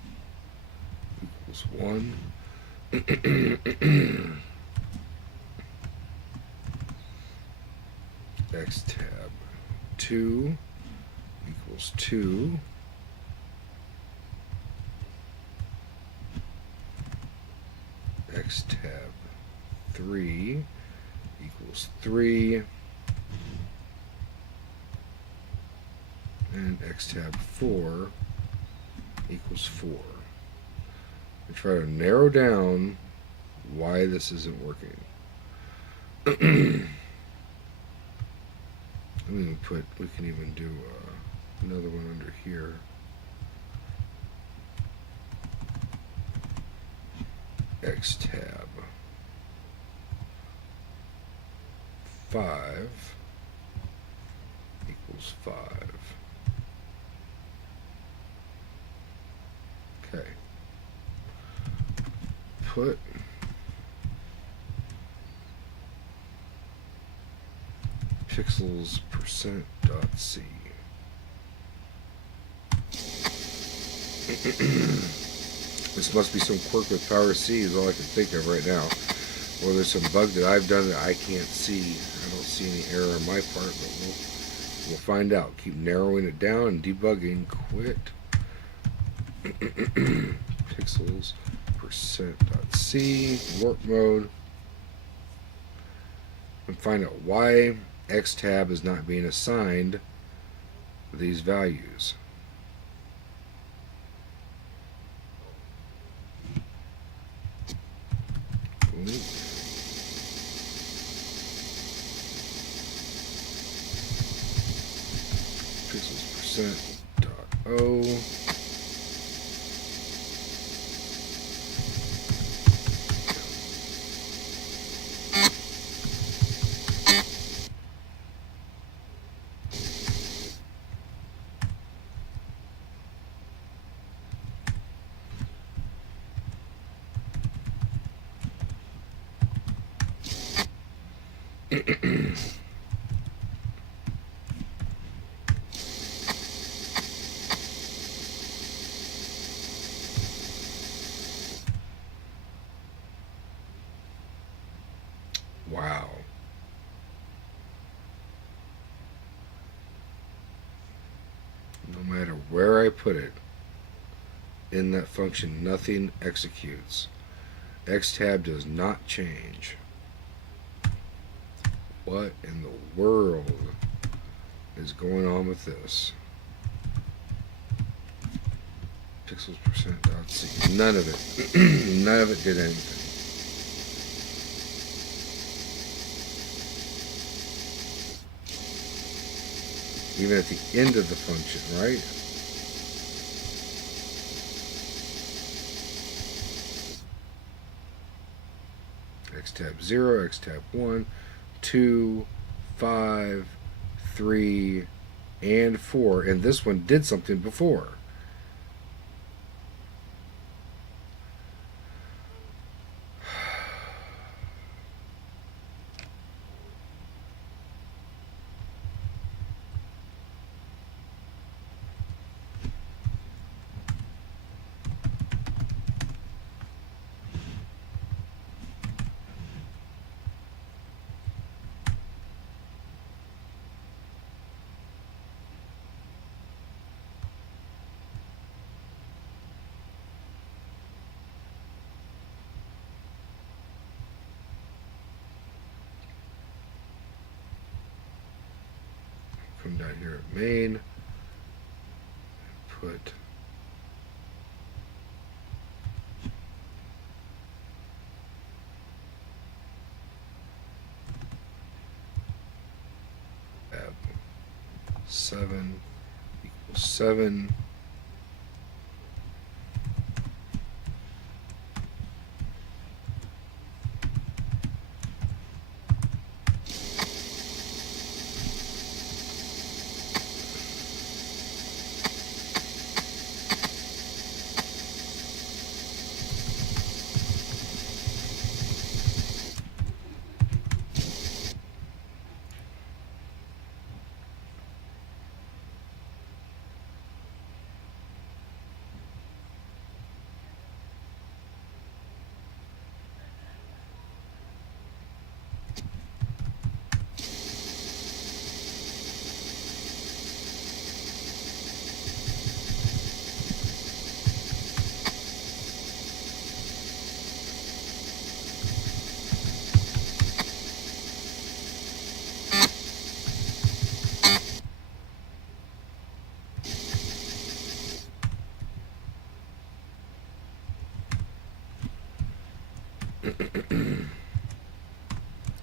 equals 1. X tab 2 equals 2. X tab 3 equals 3. And X tab 4 equals 4. I try to narrow down why this isn't working. We can even do another one under here. X tab 5 equals 5. Okay. Put pixels percent dot C. This must be some quirk with Power C is all I can think of right now. Or there's some bug that I've done that I can't see. I don't see any error on my part, but we'll find out. Keep narrowing it down and debugging. Quit. Pixels %.c warp mode. And find out why X tab is not being assigned these values. Pixels %.o. Wow. No matter where I put it in that function, nothing executes. Xtab does not change. What in the world is going on with this? Pixels %.c. None of it. None of it did anything. Even at the end of the function, right? Xtab 0, Xtab 1, 2, 5, 3, and 4. And this one did something before. come down here at main and put tab 7 equals 7.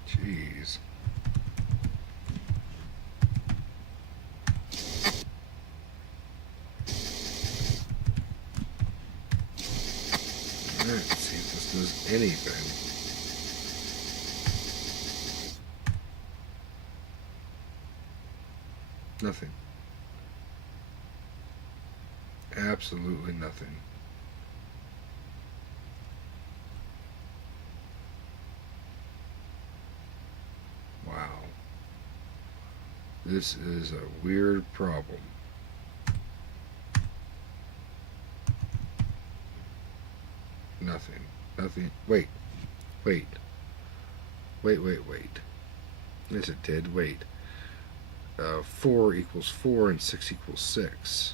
Jeez. Alright, let's see if this does anything. Nothing. Absolutely nothing. Wow. This is a weird problem. Nothing. Nothing. Wait. Wait. Wait. Yes, it did. Wait. 4 equals 4 and 6 equals 6.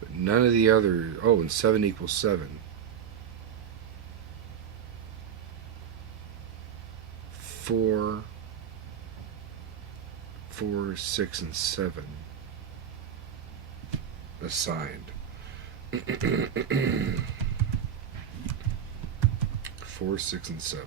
But none of the others. Oh, and 7 equals 7. 4, 6, and 7 assigned. 4, 6, and 7.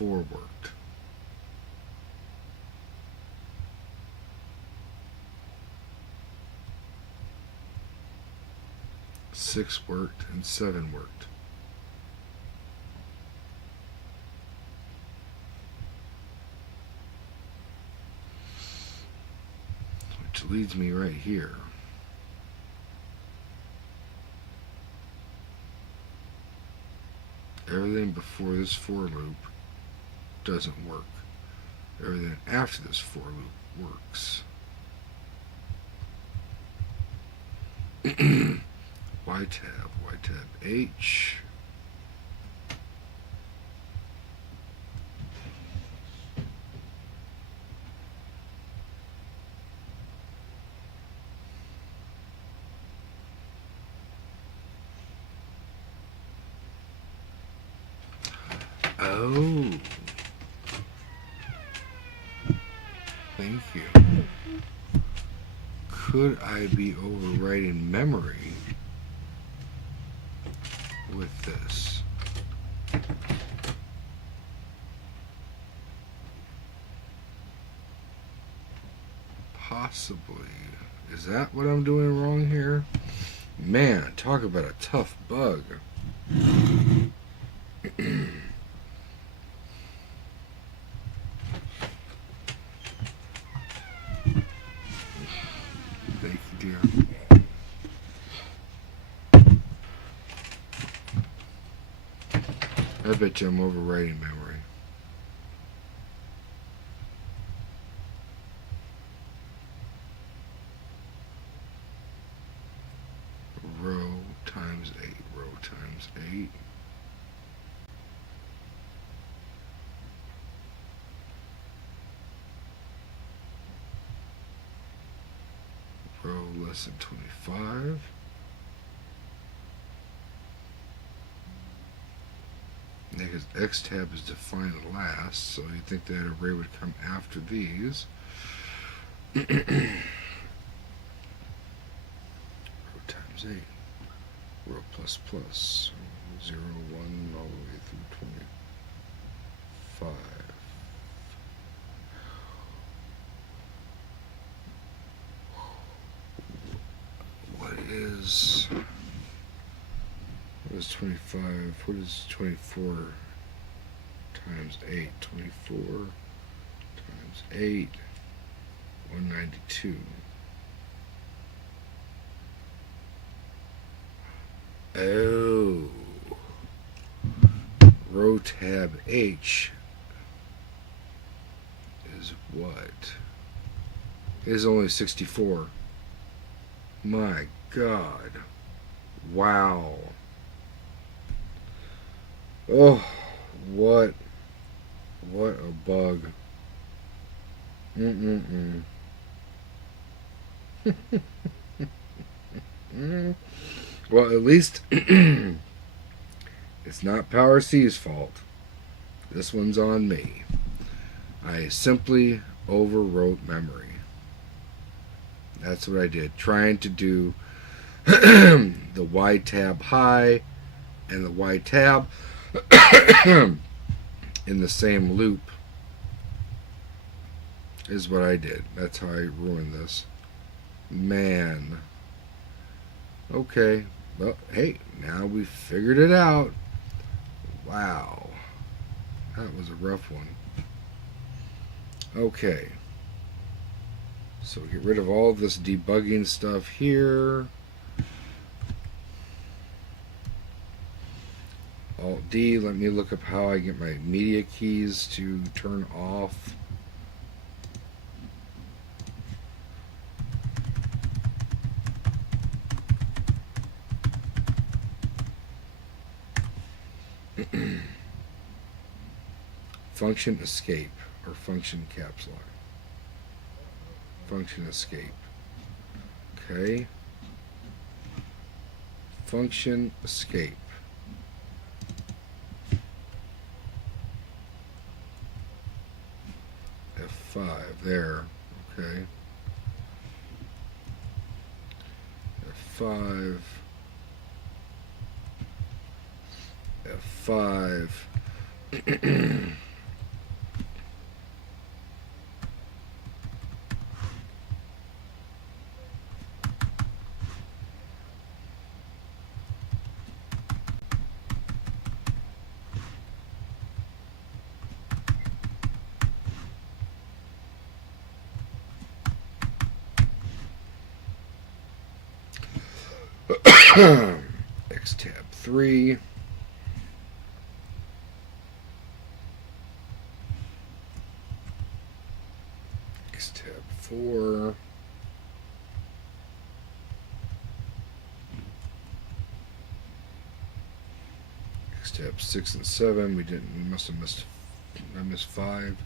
Four worked. 6 worked and 7 worked. Which leads me right here. Everything before this for loop doesn't work. Everything after this for loop works. Y tab H. Oh. Thank you. Could I be overwriting memory with this? Possibly. Is that what I'm doing wrong here? Man, talk about a tough bug. Thank you, dear. I bet you I'm overwriting memory. Row times 8. Row times 8. less than 25. Because X tab is defined last, so you'd think that array would come after these. Row times 8. Row plus plus. 0, 1, all the way through 25. What is 25? What is 24 times 8? 24 times 8, 192. Oh. Row tab H is what? It is only 64. My God. Wow. Oh, what a bug. Well, at least it's not Power C's fault. This one's on me. I simply overwrote memory. That's what I did. Trying to do the Y tab high and the Y tab in the same loop is what I did. That's how I ruined this. Man. Okay. Well, hey, now we figured it out. Wow. That was a rough one. Okay. So get rid of all this debugging stuff here. Alt D, let me look up how I get my media keys to turn off. Function escape or function caps lock. Function escape. Okay. Function escape. F5 there. Okay. F5. F5. X tab 3. X tab 4. X tab 6 and 7. We must have missed. I missed 5.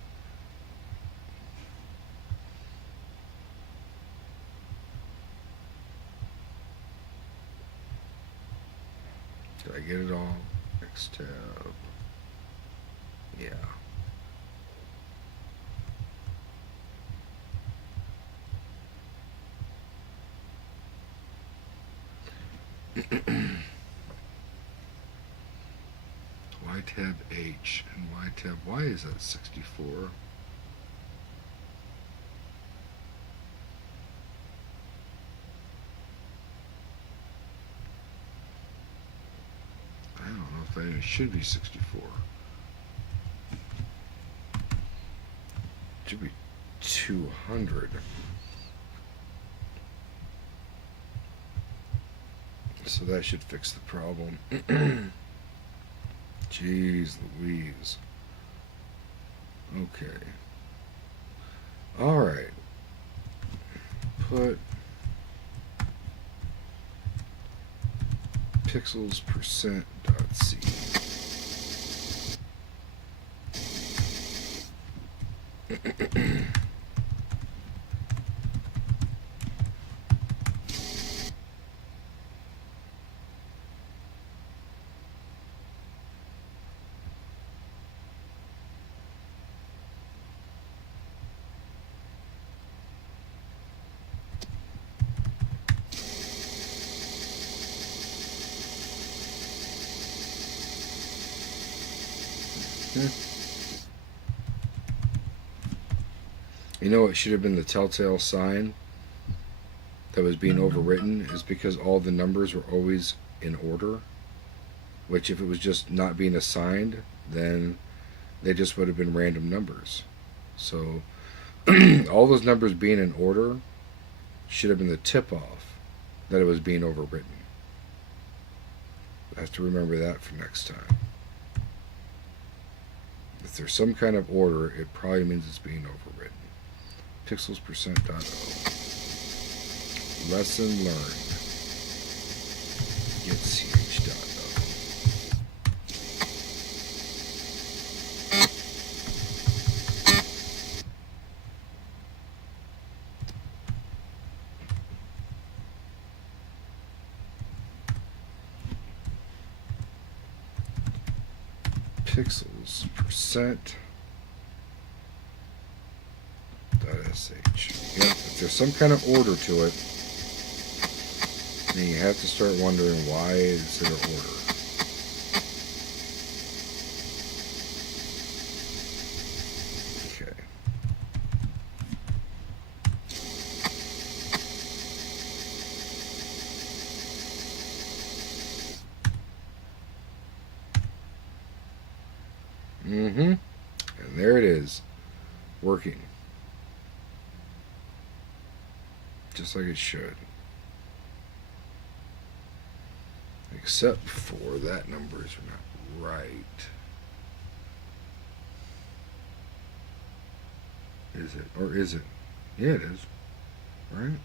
Did I get it all? X tab. Yeah. Y tab H and Y tab Y is at 64. I don't know if that even should be 64. It should be 200. So that should fix the problem. Jeez Louise. Okay. Alright. Put pixels percent dot C. You know what should have been the telltale sign that was being overwritten is because all the numbers were always in order, which if it was just not being assigned, then they just would have been random numbers. So all those numbers being in order should have been the tip-off that it was being overwritten. I have to remember that for next time. If there's some kind of order, it probably means it's being overwritten. Pixels %.o. Lesson learned. Get ch.o. Pixels %.sh. Yep, if there's some kind of order to it, then you have to start wondering why is there order. Okay. And there it is, working. Just like it should. Except for that numbers are not right. Is it? Or is it? Yeah, it is. Right?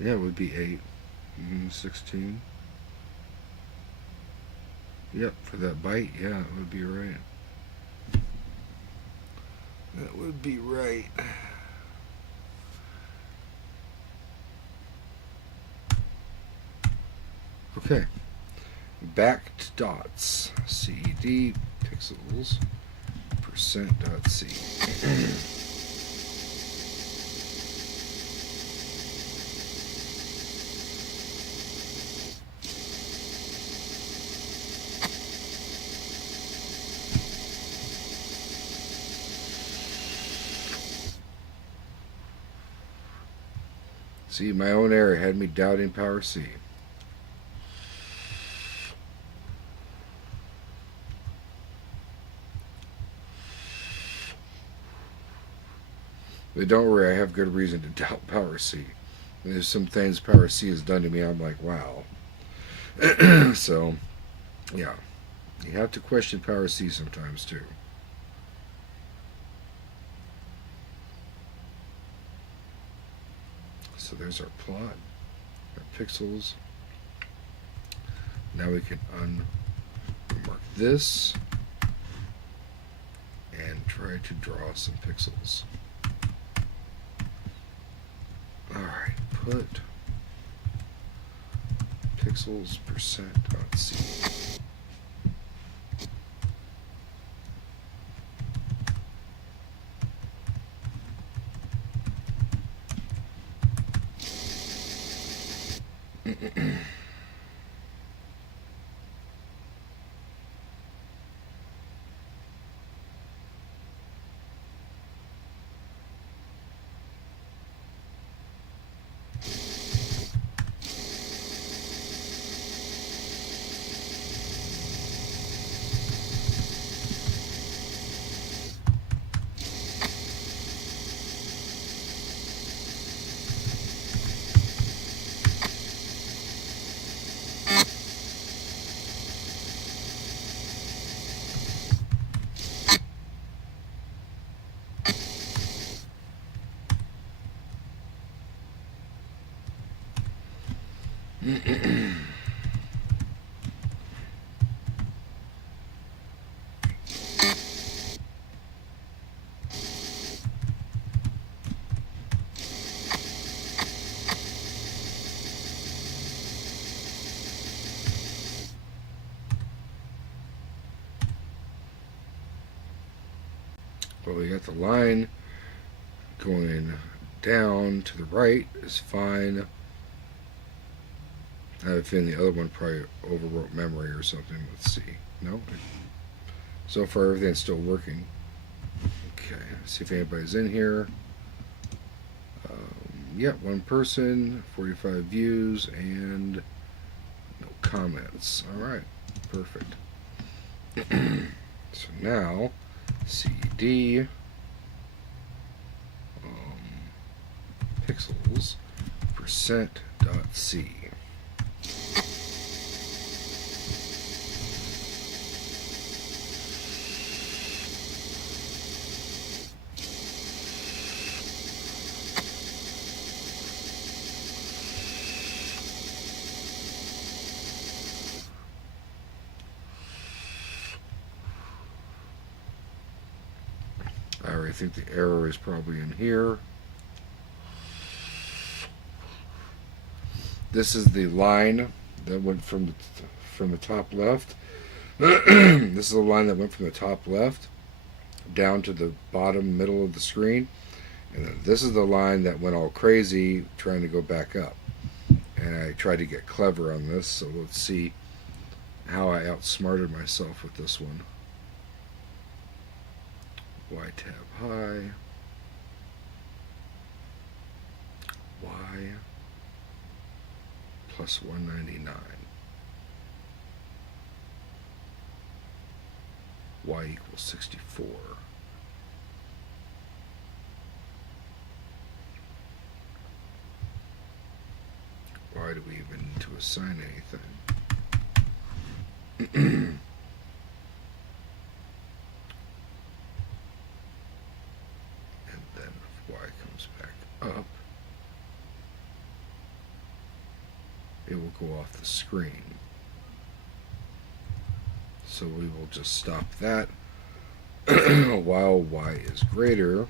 Yeah, it would be 8. 16. Yep, for that byte, yeah, it would be right. That would be right. Okay, back to dots. CED pixels %.c. See, my own error had me doubting power C. But don't worry, I have good reason to doubt power C. And there's some things power C has done to me, I'm like, wow. So, yeah. You have to question power C sometimes, too. So there's our plot, our pixels. Now we can unmark this and try to draw some pixels. Alright, put pixels %.c. Well, we got the line going down to the right is fine. I have a feeling the other one probably overwrote memory or something. Let's see. No? So far, everything's still working. Okay, see if anybody's in here. Yeah, one person, 45 views, and no comments. All right, perfect. So now, cd pixels %.c. I already think the error is probably in here. This is the line that went from the top left. This is the line that went from the top left down to the bottom middle of the screen. And then this is the line that went all crazy trying to go back up. And I tried to get clever on this, so let's see how I outsmarted myself with this one. Y tab high. Y plus 199. Y equals 64. Why do we even need to assign anything? And then if Y comes back up, it will go off the screen. So we will just stop that while Y is greater.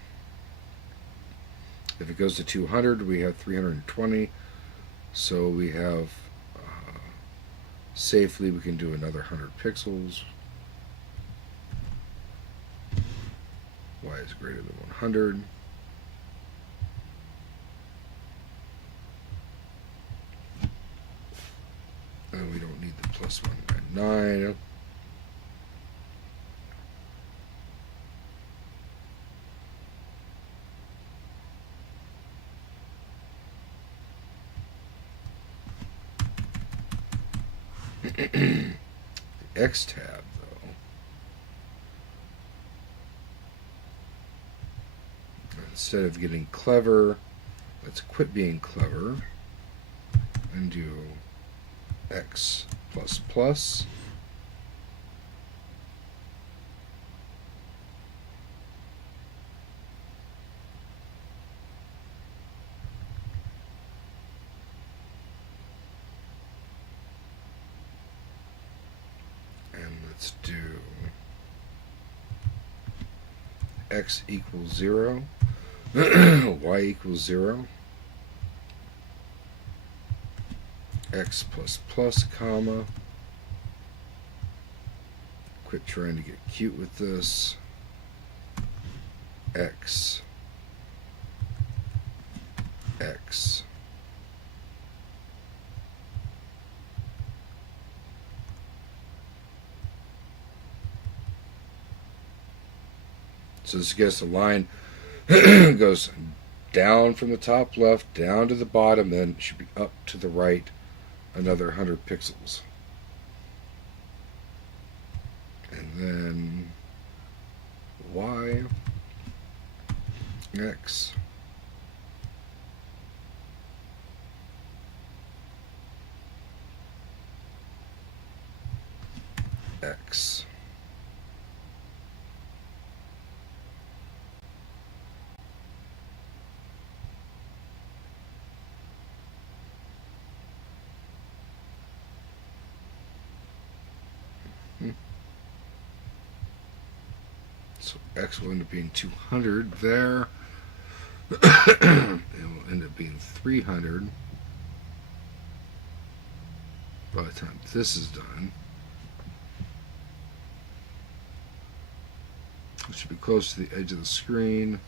If it goes to 200, we have 320. So we have safely, we can do another 100 pixels. Y is greater than 100. And we don't need the plus 199. The X tab, though, instead of getting clever, let's quit being clever and do X plus plus. Let's do X equals 0, Y equals 0, X plus plus, comma. Quit trying to get cute with this. X, X. So this gets the line goes down from the top left, down to the bottom, then it should be up to the right another 100 pixels. And then Y, X, X. So X will end up being 200 there. It will end up being 300 by the time this is done. It should be close to the edge of the screen.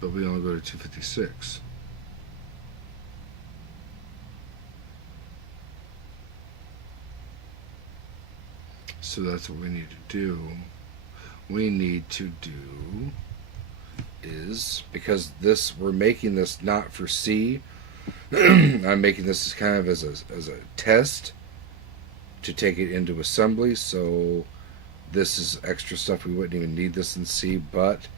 But we only go to 256. So that's what we need to do. We need to do is, because this, we're making this not for C, I'm making this as kind of as a test to take it into assembly. So this is extra stuff. We wouldn't even need this in C, but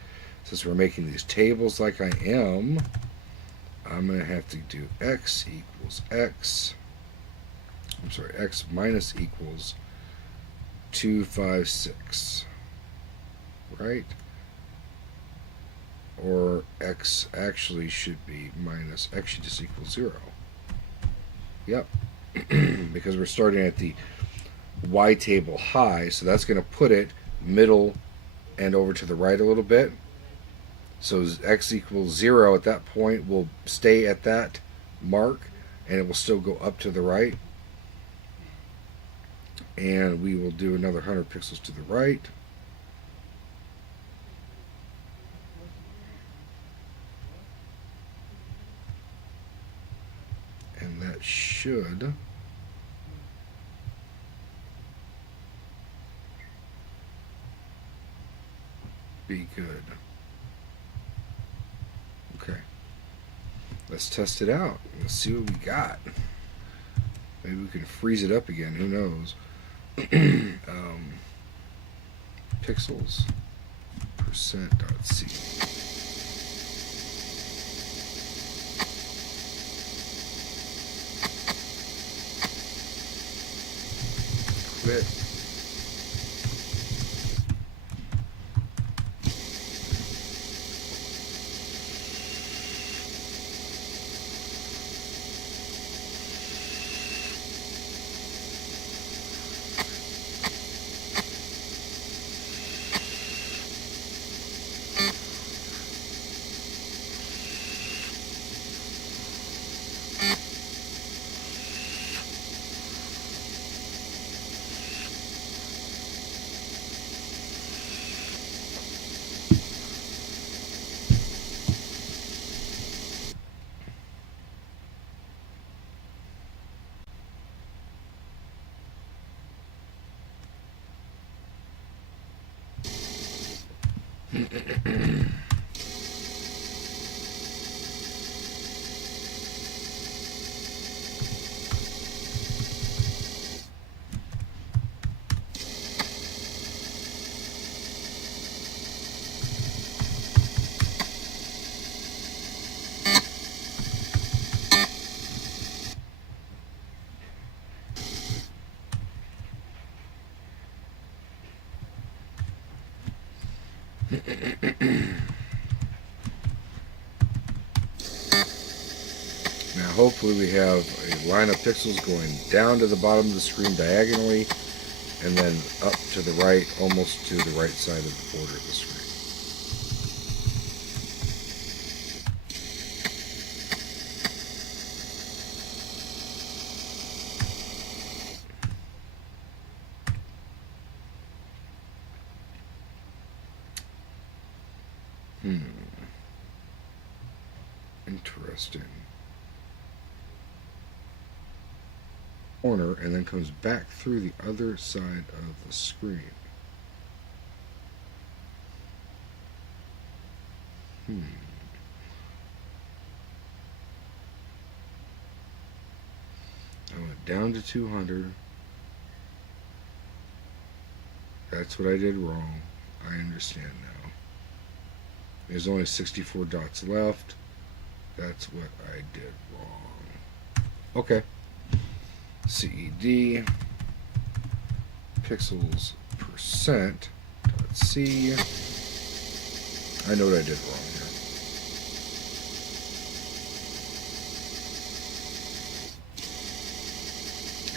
since we're making these tables like I am, I'm going to have to do x equals x. I'm sorry, x minus equals 256, right? Or x actually should be minus, x should just equal 0. Yep, because we're starting at the y table high, so that's going to put it middle and over to the right a little bit. So x equals 0 at that point will stay at that mark, and it will still go up to the right. And we will do another 100 pixels to the right. And that should be good. Okay. Let's test it out. Let's see what we got. Maybe we can freeze it up again. Who knows? Pixels %.c. Quit. Now hopefully we have a line of pixels going down to the bottom of the screen diagonally and then up to the right, almost to the right side of the border of the screen. Interesting. Corner and then comes back through the other side of the screen. I went down to 200. That's what I did wrong. I understand now. There's only 64 dots left. That's what I did wrong. Okay. CED pixels %.c. I know what I did wrong here.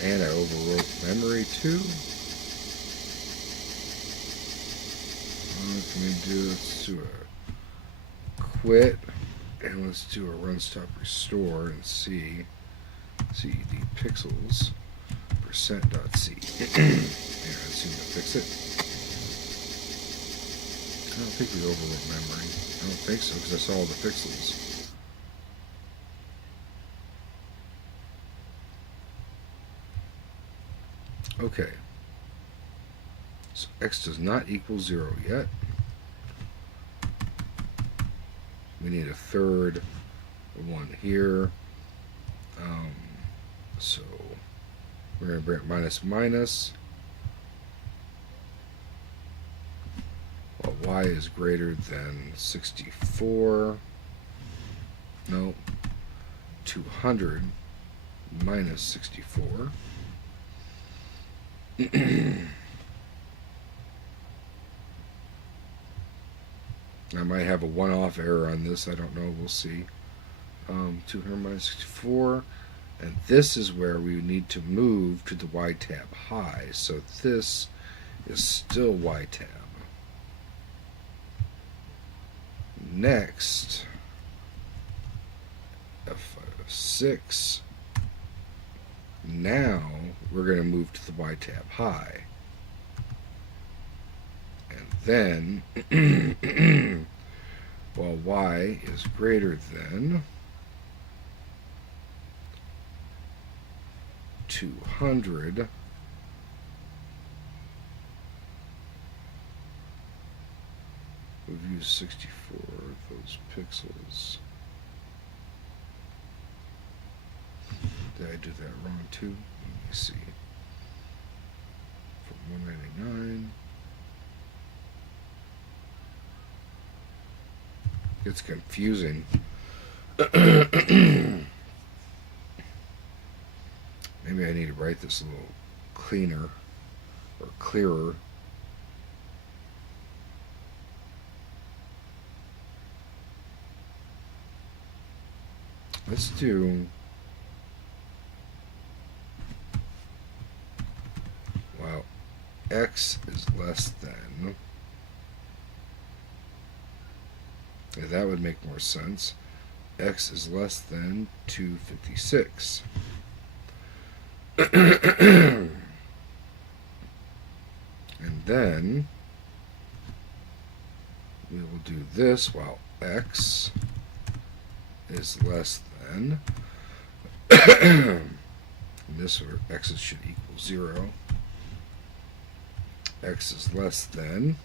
And I overwrote memory too. What can we do? Let's do a quit. And let's do a run stop restore and see CED pixels %.c. And I seem to fix it. I don't think we overwrote memory. I don't think so because I saw all the pixels. Okay. So x does not equal 0 yet. We need a third one here. So we're going to bring minus minus. Well, y is greater than 64. No, 200 minus 64. I might have a one-off error on this. I don't know. We'll see. 200 minus 64. And this is where we need to move to the Y tab high. So this is still Y tab. Next, F6. Now we're going to move to the Y tab high. And then, while Y is greater than 200, we've used 64 of those pixels. Did I do that wrong too? Let me see. From 199. It's confusing. Maybe I need to write this a little cleaner or clearer. Let's do x is less than, that would make more sense. X is less than 256. And then we will do this while x is less than, and this, where x should equal 0. X is less than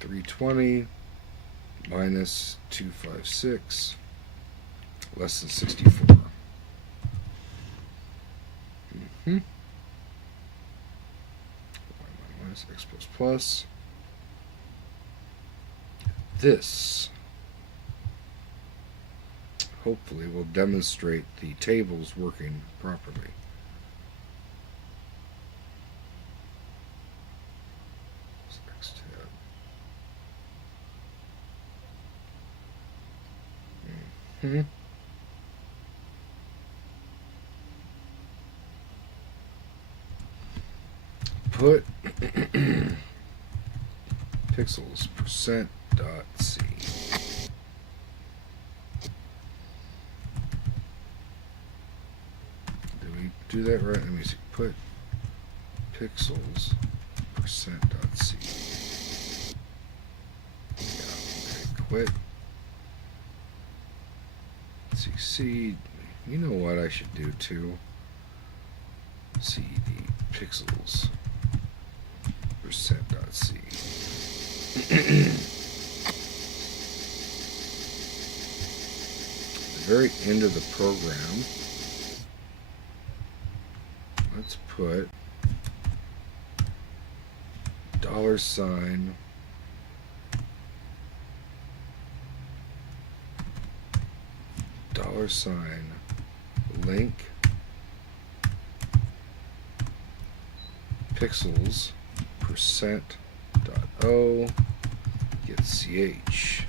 320 minus 256 less than 64. Y minus x plus plus. This hopefully will demonstrate the tables working properly. X tab. Put pixels percent dot C. Do that right. Let me see. Put pixels percent dot C. Yeah, okay, quit. CC. You know what I should do too? CD pixels percent dot C. At the very end of the program, let's put $, link pixels percent dot O get ch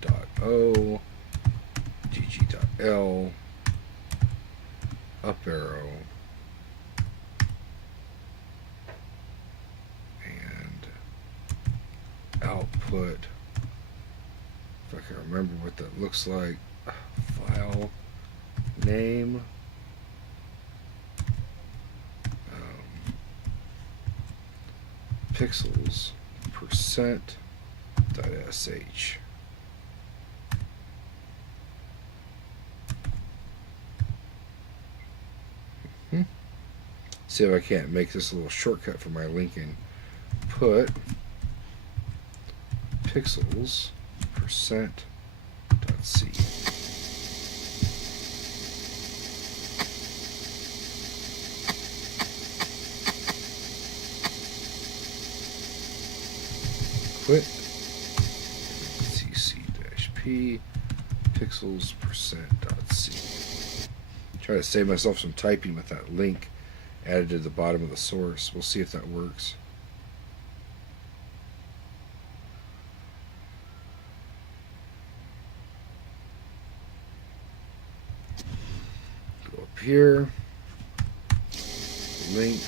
dot O gg dot L up arrow and output. If I can remember what that looks like, file name, pixels percent dot sh. See if I can't make this a little shortcut for my linking. Put pixels percent dot C. Quit cc-p pixels percent dot C. Try to save myself some typing with that link added to the bottom of the source. We'll see if that works. Go up here, link,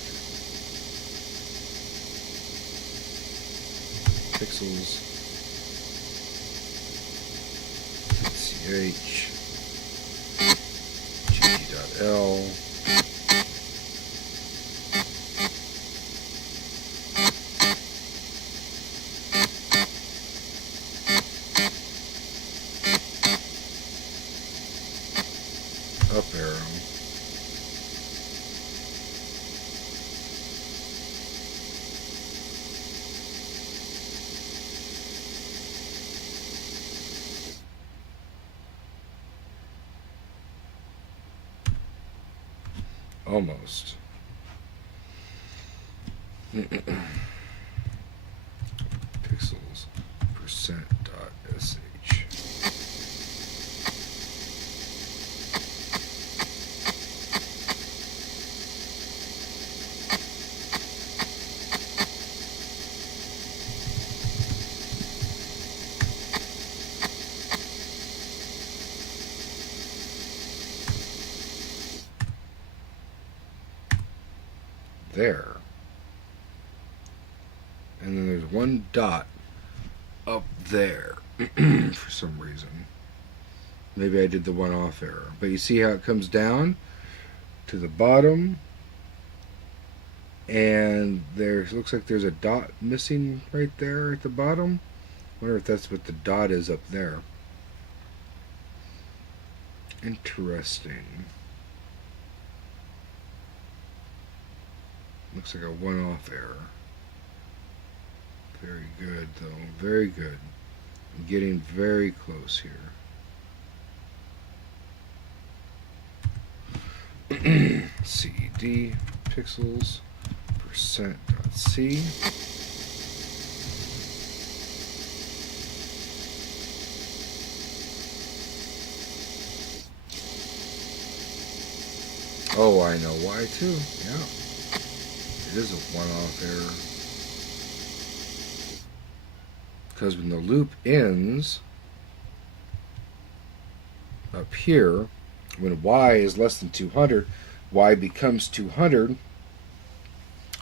pixels, ch, gg.l, up arrow, almost. Pixels percent dot sh. There. And then there's one dot up there for some reason. Maybe I did the one off error. But you see how it comes down to the bottom, and there looks like there's a dot missing right there at the bottom. Wonder if that's what the dot is up there. Interesting. Looks like a one-off error. Very good, though. Very good. I'm getting very close here. CD pixels percent dot C. Oh, I know why too. Yeah. It is a one-off error. Because when the loop ends up here, when y is less than 200, y becomes 200,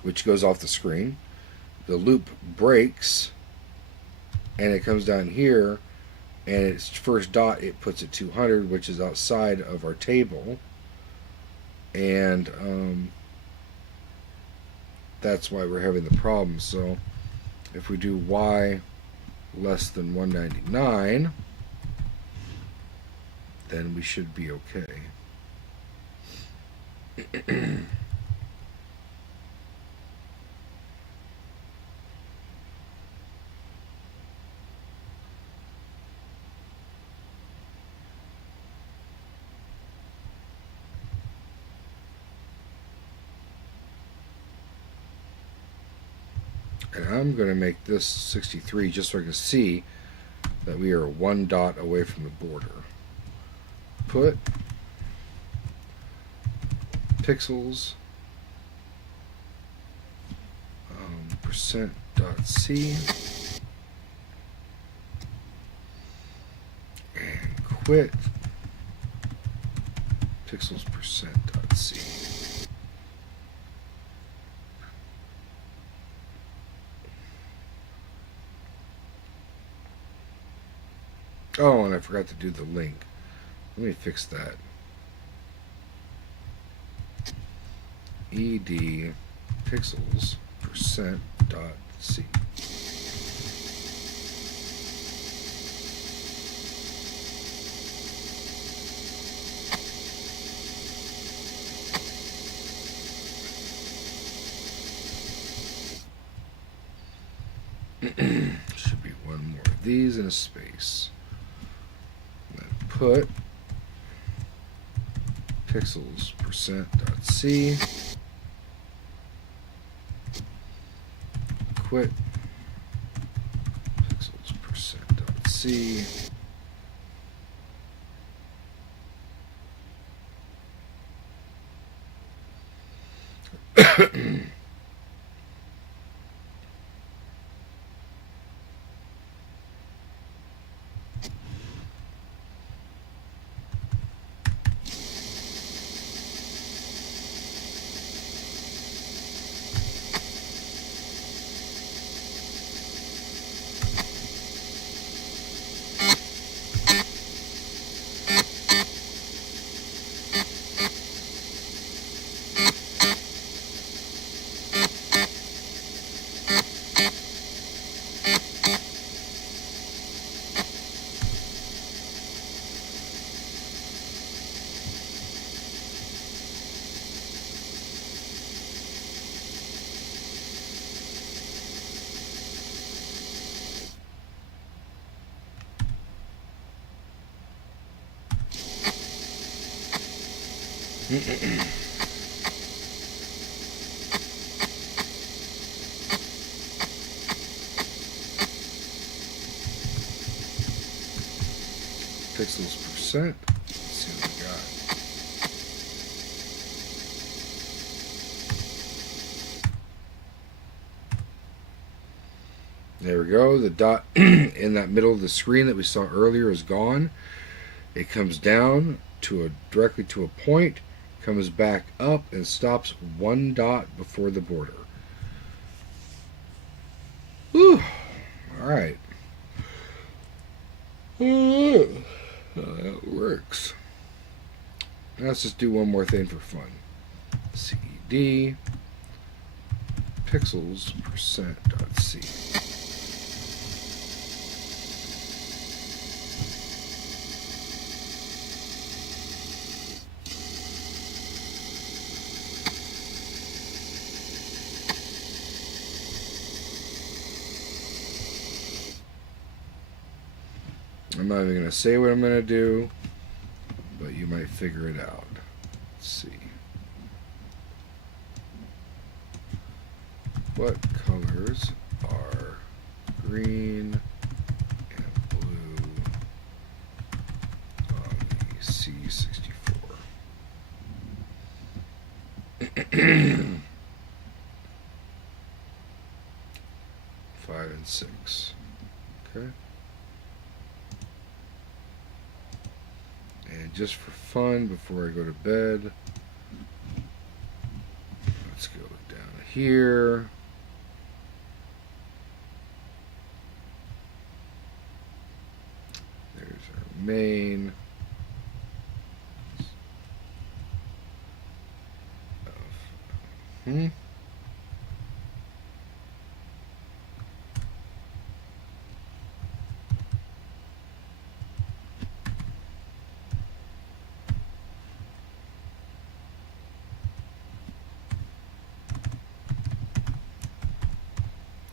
which goes off the screen. The loop breaks, and it comes down here, and its first dot, it puts at 200, which is outside of our table. And that's why we're having the problem. So if we do y less than 199, then we should be okay. And I'm going to make this 63 just so I can see that we are one dot away from the border. Put pixels percent dot C and quit pixels percent dot C. Oh, and I forgot to do the link. Let me fix that. ed pixels percent dot C. Should be one more of these in a space. And then put pixels %.c, quit pixels %.c, pixels %. Let's see what we got. There we go. The dot in that middle of the screen that we saw earlier is gone. It comes down to directly to a point, comes back up, and stops one dot before the border. Whew. All right. That works. Now let's just do one more thing for fun. CED pixels %.c. I'm not even going to say what I'm going to do, but you might figure it out. Let's see. What colors are green and blue on the C64? 5 and 6. Okay. And just for fun, before I go to bed, let's go down here. There's our main.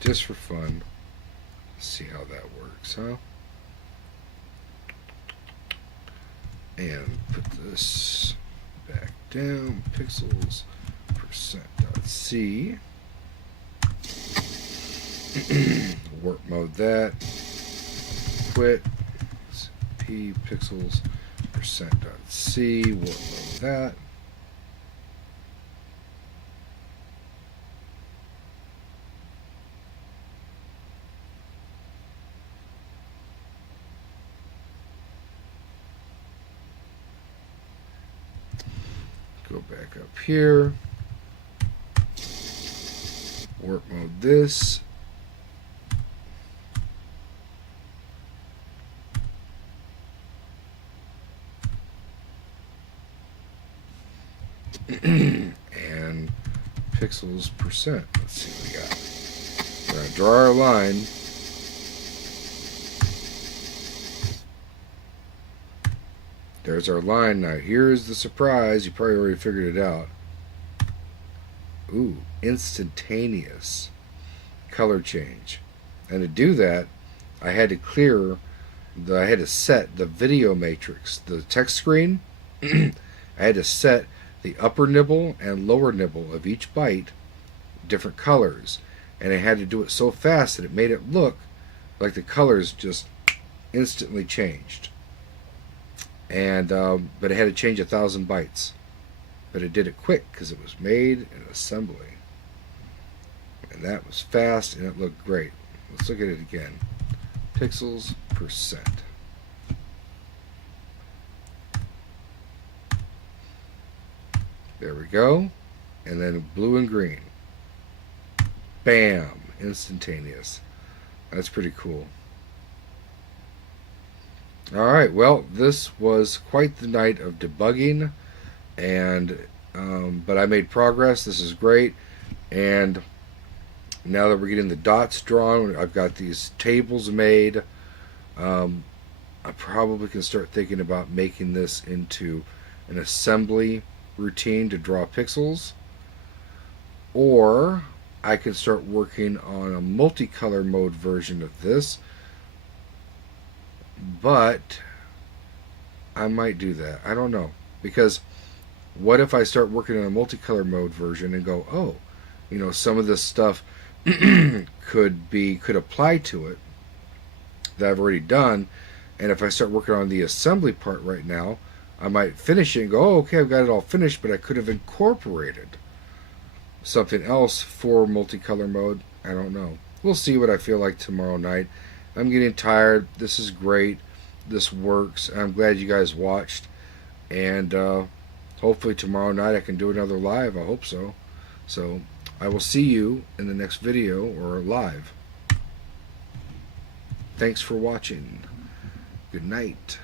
Just for fun. See how that works, huh? And put this back down. Pixels %.c. Work mode that. Quit. P pixels %.c. Work mode that. Go back up here. Work mode this. And pixels %. Let's see what we got. We're going to draw our line. There's our line. Now here's the surprise. You probably already figured it out. Ooh, instantaneous color change. And to do that, I had to set the video matrix, the text screen. I had to set the upper nibble and lower nibble of each byte different colors, and I had to do it so fast that it made it look like the colors just instantly changed. And but it had to change 1,000 bytes, but it did it quick because it was made in assembly, and that was fast and it looked great. Let's look at it again. Pixels percent. There we go. And then blue and green. Bam! Instantaneous. That's pretty cool. Alright, well, this was quite the night of debugging, and but I made progress. This is great. And now that we're getting the dots drawn, I've got these tables made. I probably can start thinking about making this into an assembly routine to draw pixels, or I can start working on a multicolor mode version of this, but I might do that. I don't know, because what if I start working on a multicolor mode version and go, oh, you know, some of this stuff could apply to it that I've already done, and if I start working on the assembly part right now, I might finish it and go, oh, okay, I've got it all finished, but I could have incorporated something else for multicolor mode. I don't know. We'll see what I feel like tomorrow night. I'm getting tired. This is great. This works. I'm glad you guys watched, and hopefully tomorrow night I can do another live. I hope so. So I will see you in the next video or live. Thanks for watching. Good night.